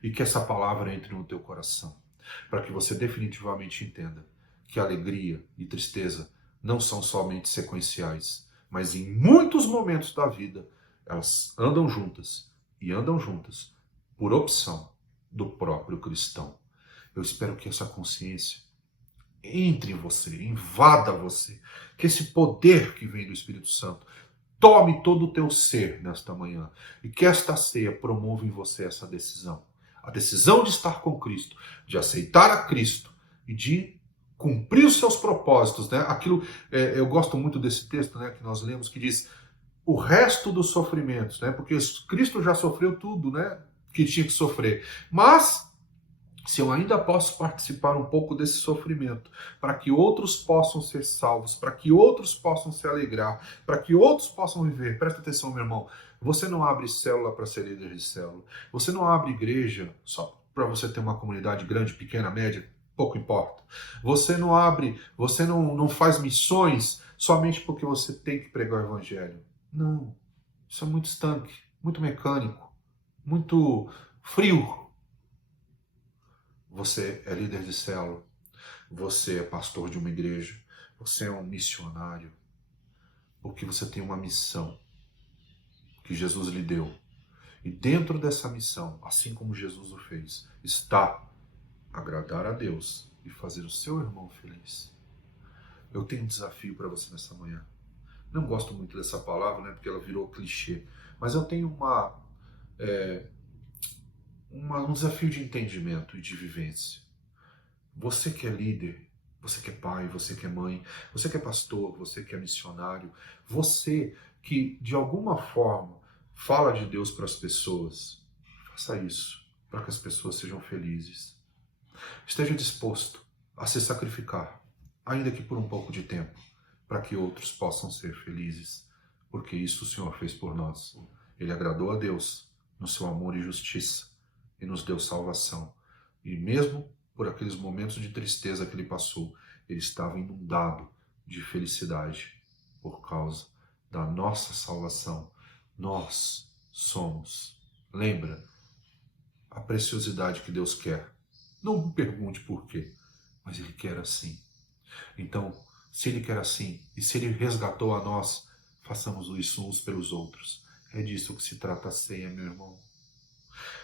E que essa palavra entre no teu coração. Para que você definitivamente entenda que alegria e tristeza não são somente sequenciais, mas em muitos momentos da vida elas andam juntas e andam juntas por opção do próprio cristão. Eu espero que essa consciência entre em você, invada você, que esse poder que vem do Espírito Santo tome todo o teu ser nesta manhã e que esta ceia promova em você essa decisão. A decisão de estar com Cristo, de aceitar a Cristo e de cumprir os seus propósitos, né? Aquilo, eu gosto muito desse texto, né, que nós lemos, que diz o resto dos sofrimentos, né? Porque Cristo já sofreu tudo, né, que tinha que sofrer. Mas se eu ainda posso participar um pouco desse sofrimento, para que outros possam ser salvos, para que outros possam se alegrar, para que outros possam viver. Presta atenção, meu irmão. Você não abre célula para ser líder de célula. Você não abre igreja só para você ter uma comunidade grande, pequena, média, pouco importa. Você não abre, você não faz missões somente porque você tem que pregar o evangelho. Não. Isso é muito estanque, muito mecânico, muito frio. Você é líder de célula, você é pastor de uma igreja, você é um missionário, porque você tem uma missão que Jesus lhe deu. E dentro dessa missão, assim como Jesus o fez, está agradar a Deus e fazer o seu irmão feliz. Eu tenho um desafio para você nessa manhã. Não gosto muito dessa palavra, né, porque ela virou clichê, mas eu tenho um desafio de entendimento e de vivência. Você que é líder Você que é pai, você que é mãe, você que é pastor, você que é missionário, você que de alguma forma fala de Deus para as pessoas, faça isso para que as pessoas sejam felizes. Esteja disposto a se sacrificar, ainda que por um pouco de tempo, para que outros possam ser felizes, porque isso o Senhor fez por nós. Ele agradou a Deus no seu amor e justiça e nos deu salvação. E mesmo por aqueles momentos de tristeza que ele passou, ele estava inundado de felicidade por causa da nossa salvação. Nós somos. Lembra a preciosidade que Deus quer. Não me pergunte por quê, mas Ele quer assim. Então, se Ele quer assim, e se Ele resgatou a nós, façamos isso uns pelos outros. É disso que se trata a ceia, meu irmão.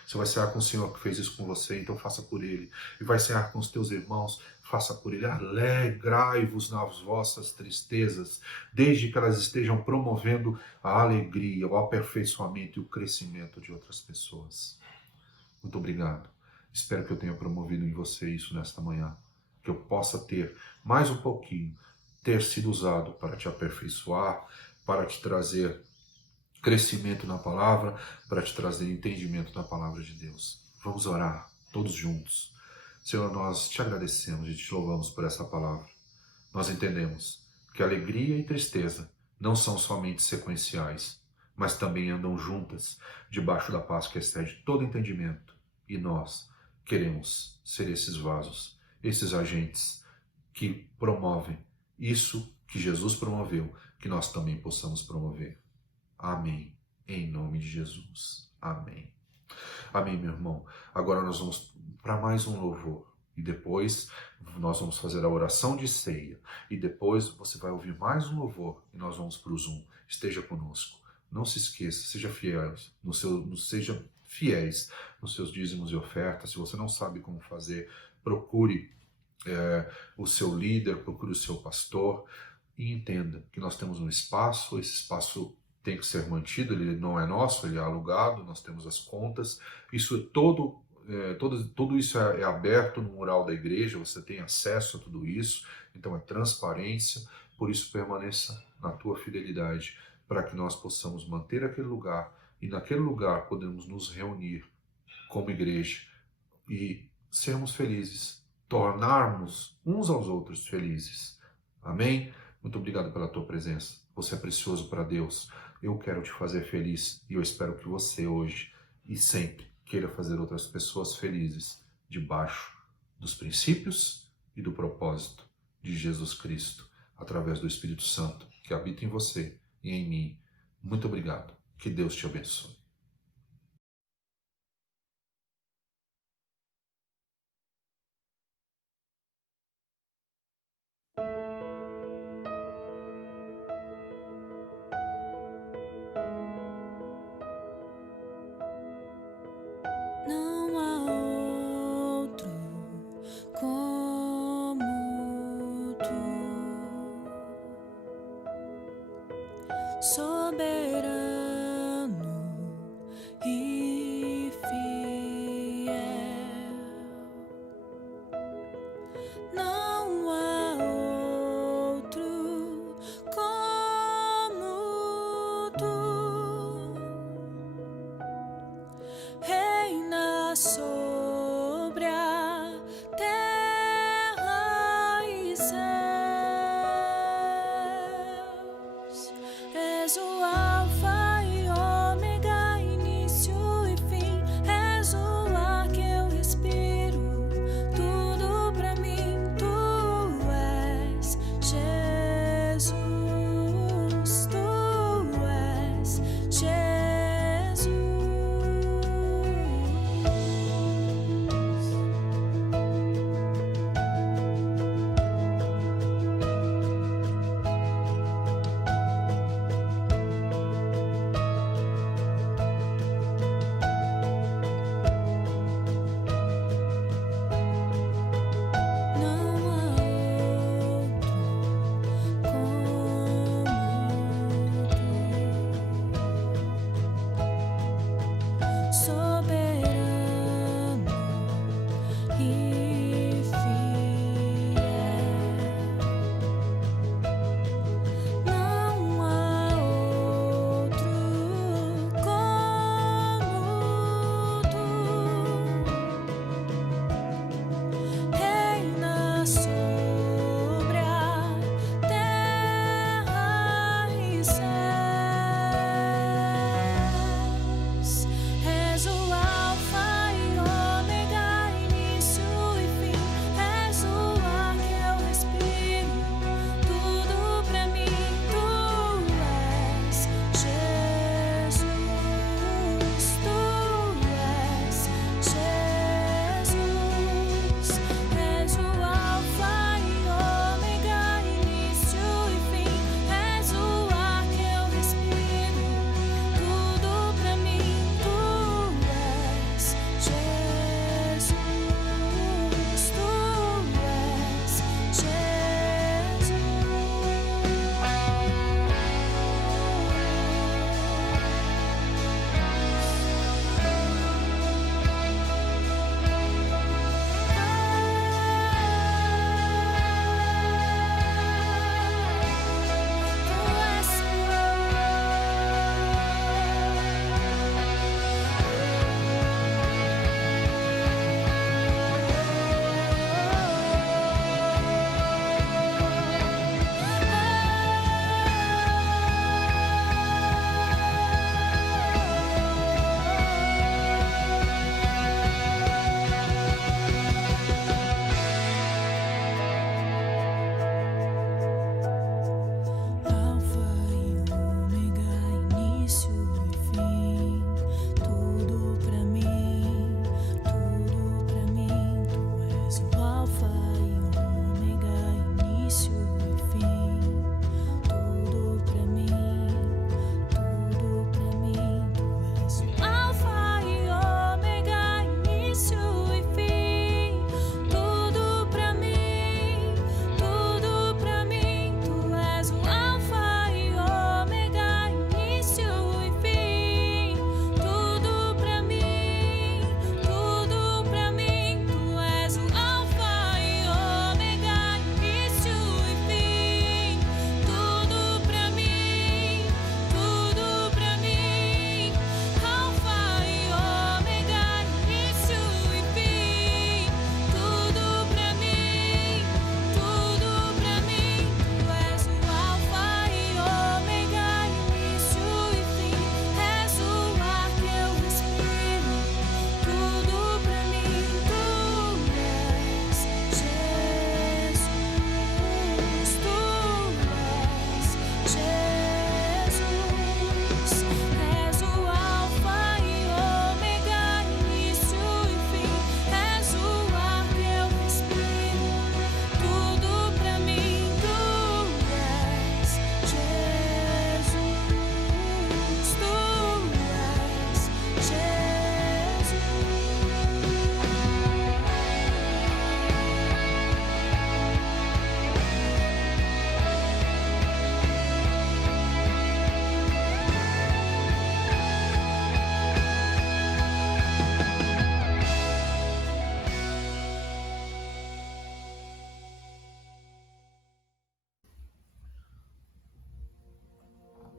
Você vai cear com o Senhor que fez isso com você, então faça por Ele. E vai cear com os teus irmãos, faça por Ele. Alegrai-vos nas vossas tristezas, desde que elas estejam promovendo a alegria, o aperfeiçoamento e o crescimento de outras pessoas. Muito obrigado. Espero que eu tenha promovido em você isso nesta manhã. Que eu possa ter mais um pouquinho, ter sido usado para te aperfeiçoar, para te trazer crescimento na palavra, para te trazer entendimento na palavra de Deus. Vamos orar todos juntos. Senhor, nós te agradecemos e te louvamos por essa palavra. Nós entendemos que alegria e tristeza não são somente sequenciais, mas também andam juntas, debaixo da paz que excede todo entendimento. E nós queremos ser esses vasos, esses agentes que promovem isso que Jesus promoveu, que nós também possamos promover. Amém. Em nome de Jesus. Amém. Amém, meu irmão. Agora nós vamos para mais um louvor. E depois nós vamos fazer a oração de ceia. E depois você vai ouvir mais um louvor e nós vamos para o Zoom. Esteja conosco. Não se esqueça, seja fiéis nos seus dízimos e ofertas. Se você não sabe como fazer, procure o seu líder, procure o seu pastor e entenda que nós temos um espaço, esse espaço tem que ser mantido, ele não é nosso, ele é alugado, nós temos as contas, isso tudo isso é aberto no mural da igreja, você tem acesso a tudo isso, então é transparência, por isso permaneça na tua fidelidade, para que nós possamos manter aquele lugar, e naquele lugar podemos nos reunir como igreja e sermos felizes, tornarmos uns aos outros felizes. Amém? Muito obrigado pela tua presença. Você é precioso para Deus. Eu quero te fazer feliz e eu espero que você hoje e sempre queira fazer outras pessoas felizes debaixo dos princípios e do propósito de Jesus Cristo, através do Espírito Santo que habita em você e em mim. Muito obrigado. Que Deus te abençoe. Não há outro como tu, soberano e fiel. Não há outro como tu. Reina sobre a terra e céus, és o Alfa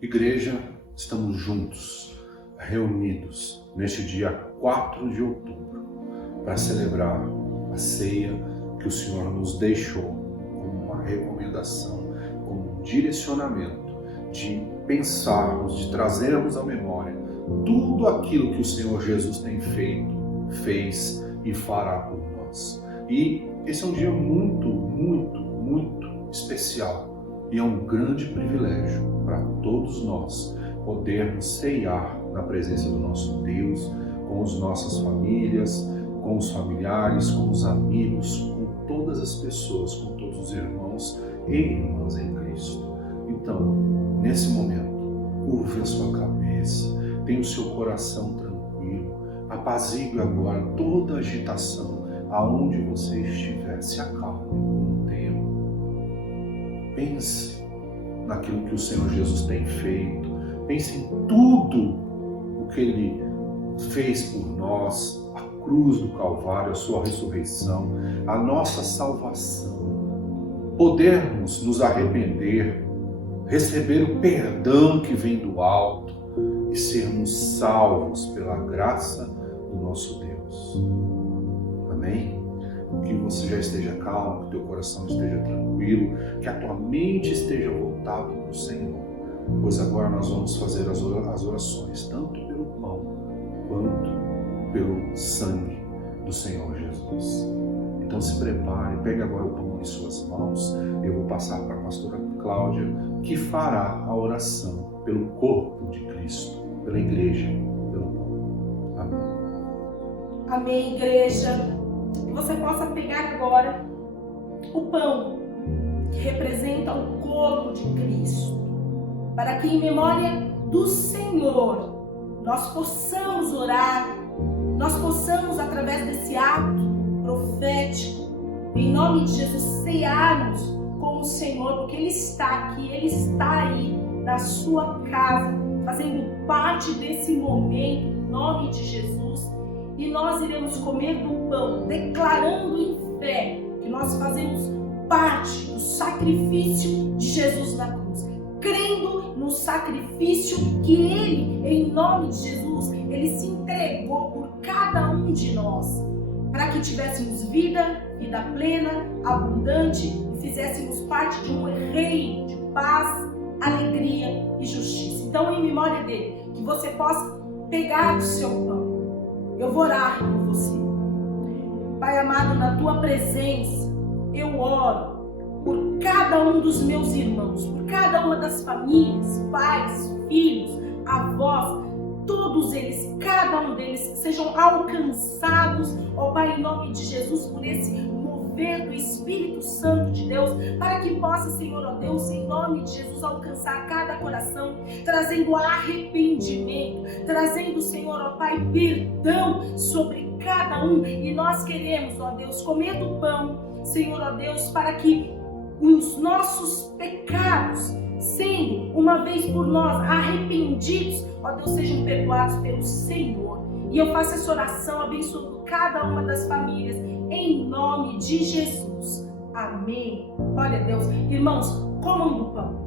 Igreja, estamos juntos, reunidos neste dia 4 de outubro para celebrar a ceia que o Senhor nos deixou como uma recomendação, como um direcionamento de pensarmos, de trazermos à memória tudo aquilo que o Senhor Jesus tem feito, fez e fará por nós. E esse é um dia muito, muito, muito especial e é um grande privilégio para todos nós podermos ceiar na presença do nosso Deus, com as nossas famílias, com os familiares, com os amigos, com todas as pessoas, com todos os irmãos e irmãs em Cristo. Então, nesse momento, curve a sua cabeça, tenha o seu coração tranquilo, apazigue agora toda a agitação aonde você estiver, se acalme por um tempo. Pense naquilo que o Senhor Jesus tem feito, pense em tudo o que Ele fez por nós, a cruz do Calvário, a sua ressurreição, a nossa salvação, podermos nos arrepender, receber o perdão que vem do alto e sermos salvos pela graça do nosso Deus. Amém? Que você já esteja calmo, que o teu coração esteja tranquilo, que a tua mente esteja voltada para o Senhor, pois agora nós vamos fazer as orações, tanto pelo pão quanto pelo sangue do Senhor Jesus. Então se prepare, pegue agora o pão em suas mãos, eu vou passar para a pastora Cláudia, que fará a oração pelo corpo de Cristo, pela igreja, pelo pão. Amém. Amém, igreja. Que você possa pegar agora o pão, que representa o corpo de Cristo, para que em memória do Senhor nós possamos orar, nós possamos, através desse ato profético, em nome de Jesus, cearmos com o Senhor, porque Ele está aqui, Ele está aí na sua casa, fazendo parte desse momento, em nome de Jesus. E nós iremos comer do pão, declarando em fé que nós fazemos parte do sacrifício de Jesus na cruz, crendo no sacrifício que Ele, em nome de Jesus, Ele se entregou por cada um de nós, para que tivéssemos vida plena, abundante e fizéssemos parte de um reino de paz, alegria e justiça. Então, em memória dele, que você possa pegar o seu pão. Eu vou orar por você. Pai amado, na tua presença, eu oro por cada um dos meus irmãos, por cada uma das famílias, pais, filhos, avós, todos eles, cada um deles, sejam alcançados, ó Pai, em nome de Jesus, por esse mover do Espírito Santo de Deus, para que possa, Senhor, ó Deus, em nome de Jesus, alcançar cada coração, trazendo arrependimento, trazendo, Senhor, ó Pai, perdão sobre cada um. E nós queremos, ó Deus, comer do pão, Senhor, ó Deus, para que os nossos pecados, sendo uma vez por nós arrependidos, ó Deus, sejam perdoados pelo Senhor. E eu faço essa oração abençoando cada uma das famílias, em nome de Jesus. Amém. Glória a Deus. Irmãos, comam do pão.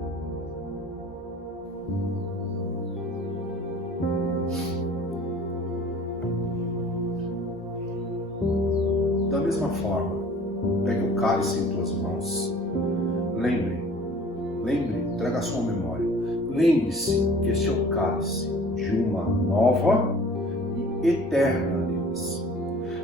Da mesma forma, pegue o cálice em tuas mãos. Lembre, traga a sua memória. Lembre-se que este é o cálice de uma nova e eterna aliança.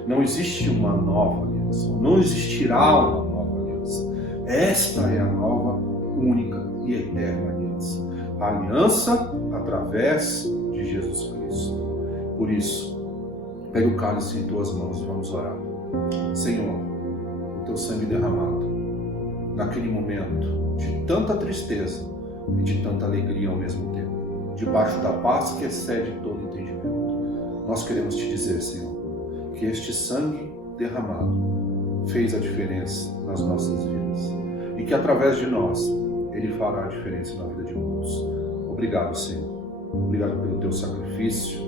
Não existe uma nova aliança, não existirá uma nova aliança. Esta é a nova, única e eterna aliança. A aliança através de Jesus Cristo. Por isso, pegue o cálice em tuas mãos e vamos orar. Senhor, o teu sangue derramado, naquele momento de tanta tristeza e de tanta alegria ao mesmo tempo, debaixo da paz que excede todo entendimento, nós queremos te dizer, Senhor, que este sangue derramado fez a diferença nas nossas vidas e que através de nós ele fará a diferença na vida de muitos. Obrigado, Senhor. Obrigado pelo teu sacrifício.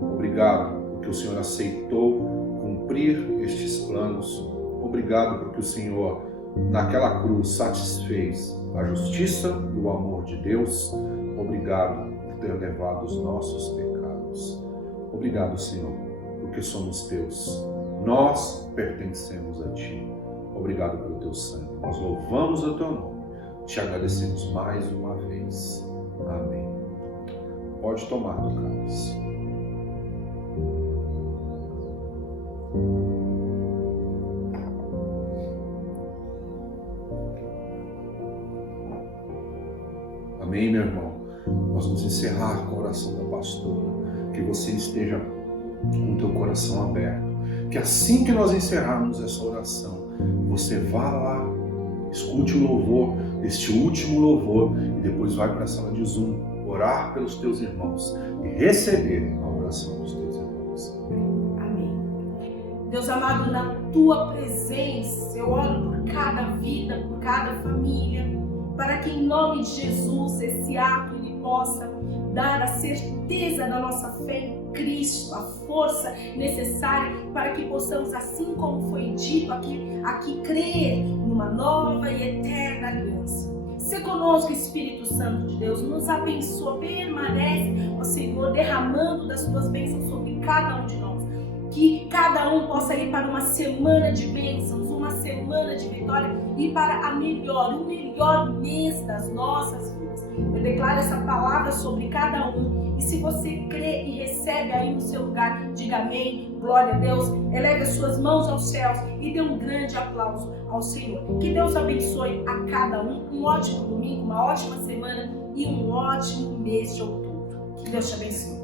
Obrigado porque o Senhor aceitou cumprir estes planos. Obrigado porque o Senhor naquela cruz satisfez a justiça e o amor de Deus. Obrigado por ter levado os nossos pecados. Obrigado, Senhor, porque somos teus. Nós pertencemos a Ti. Obrigado pelo Teu sangue. Nós louvamos o Teu nome. Te agradecemos mais uma vez. Amém. Pode tomar do cálice. Amém, meu irmão? Nós vamos encerrar com a oração da pastora. Que você esteja com o teu coração aberto. Que assim que nós encerrarmos essa oração, você vá lá, escute o louvor, este último louvor, e depois vai para a sala de Zoom, orar pelos teus irmãos e receber a oração dos teus irmãos. Amém. Deus amado, na tua presença, eu oro por cada vida, por cada família, para que em nome de Jesus esse ato ele possa dar a certeza da nossa fé em Cristo, a força necessária para que possamos, assim como foi dito aqui crer numa nova e eterna aliança. Se conosco, Espírito Santo de Deus, nos abençoa, permanece, ó Senhor, derramando das tuas bênçãos sobre cada um de nós. Que cada um possa ir para uma semana de bênçãos, uma semana de vitória e para o melhor mês das nossas vidas. Eu declaro essa palavra sobre cada um. E se você crê e recebe aí no seu lugar, diga amém, glória a Deus, eleve as suas mãos aos céus e dê um grande aplauso ao Senhor. Que Deus abençoe a cada um ótimo domingo, uma ótima semana e um ótimo mês de outubro. Que Deus te abençoe.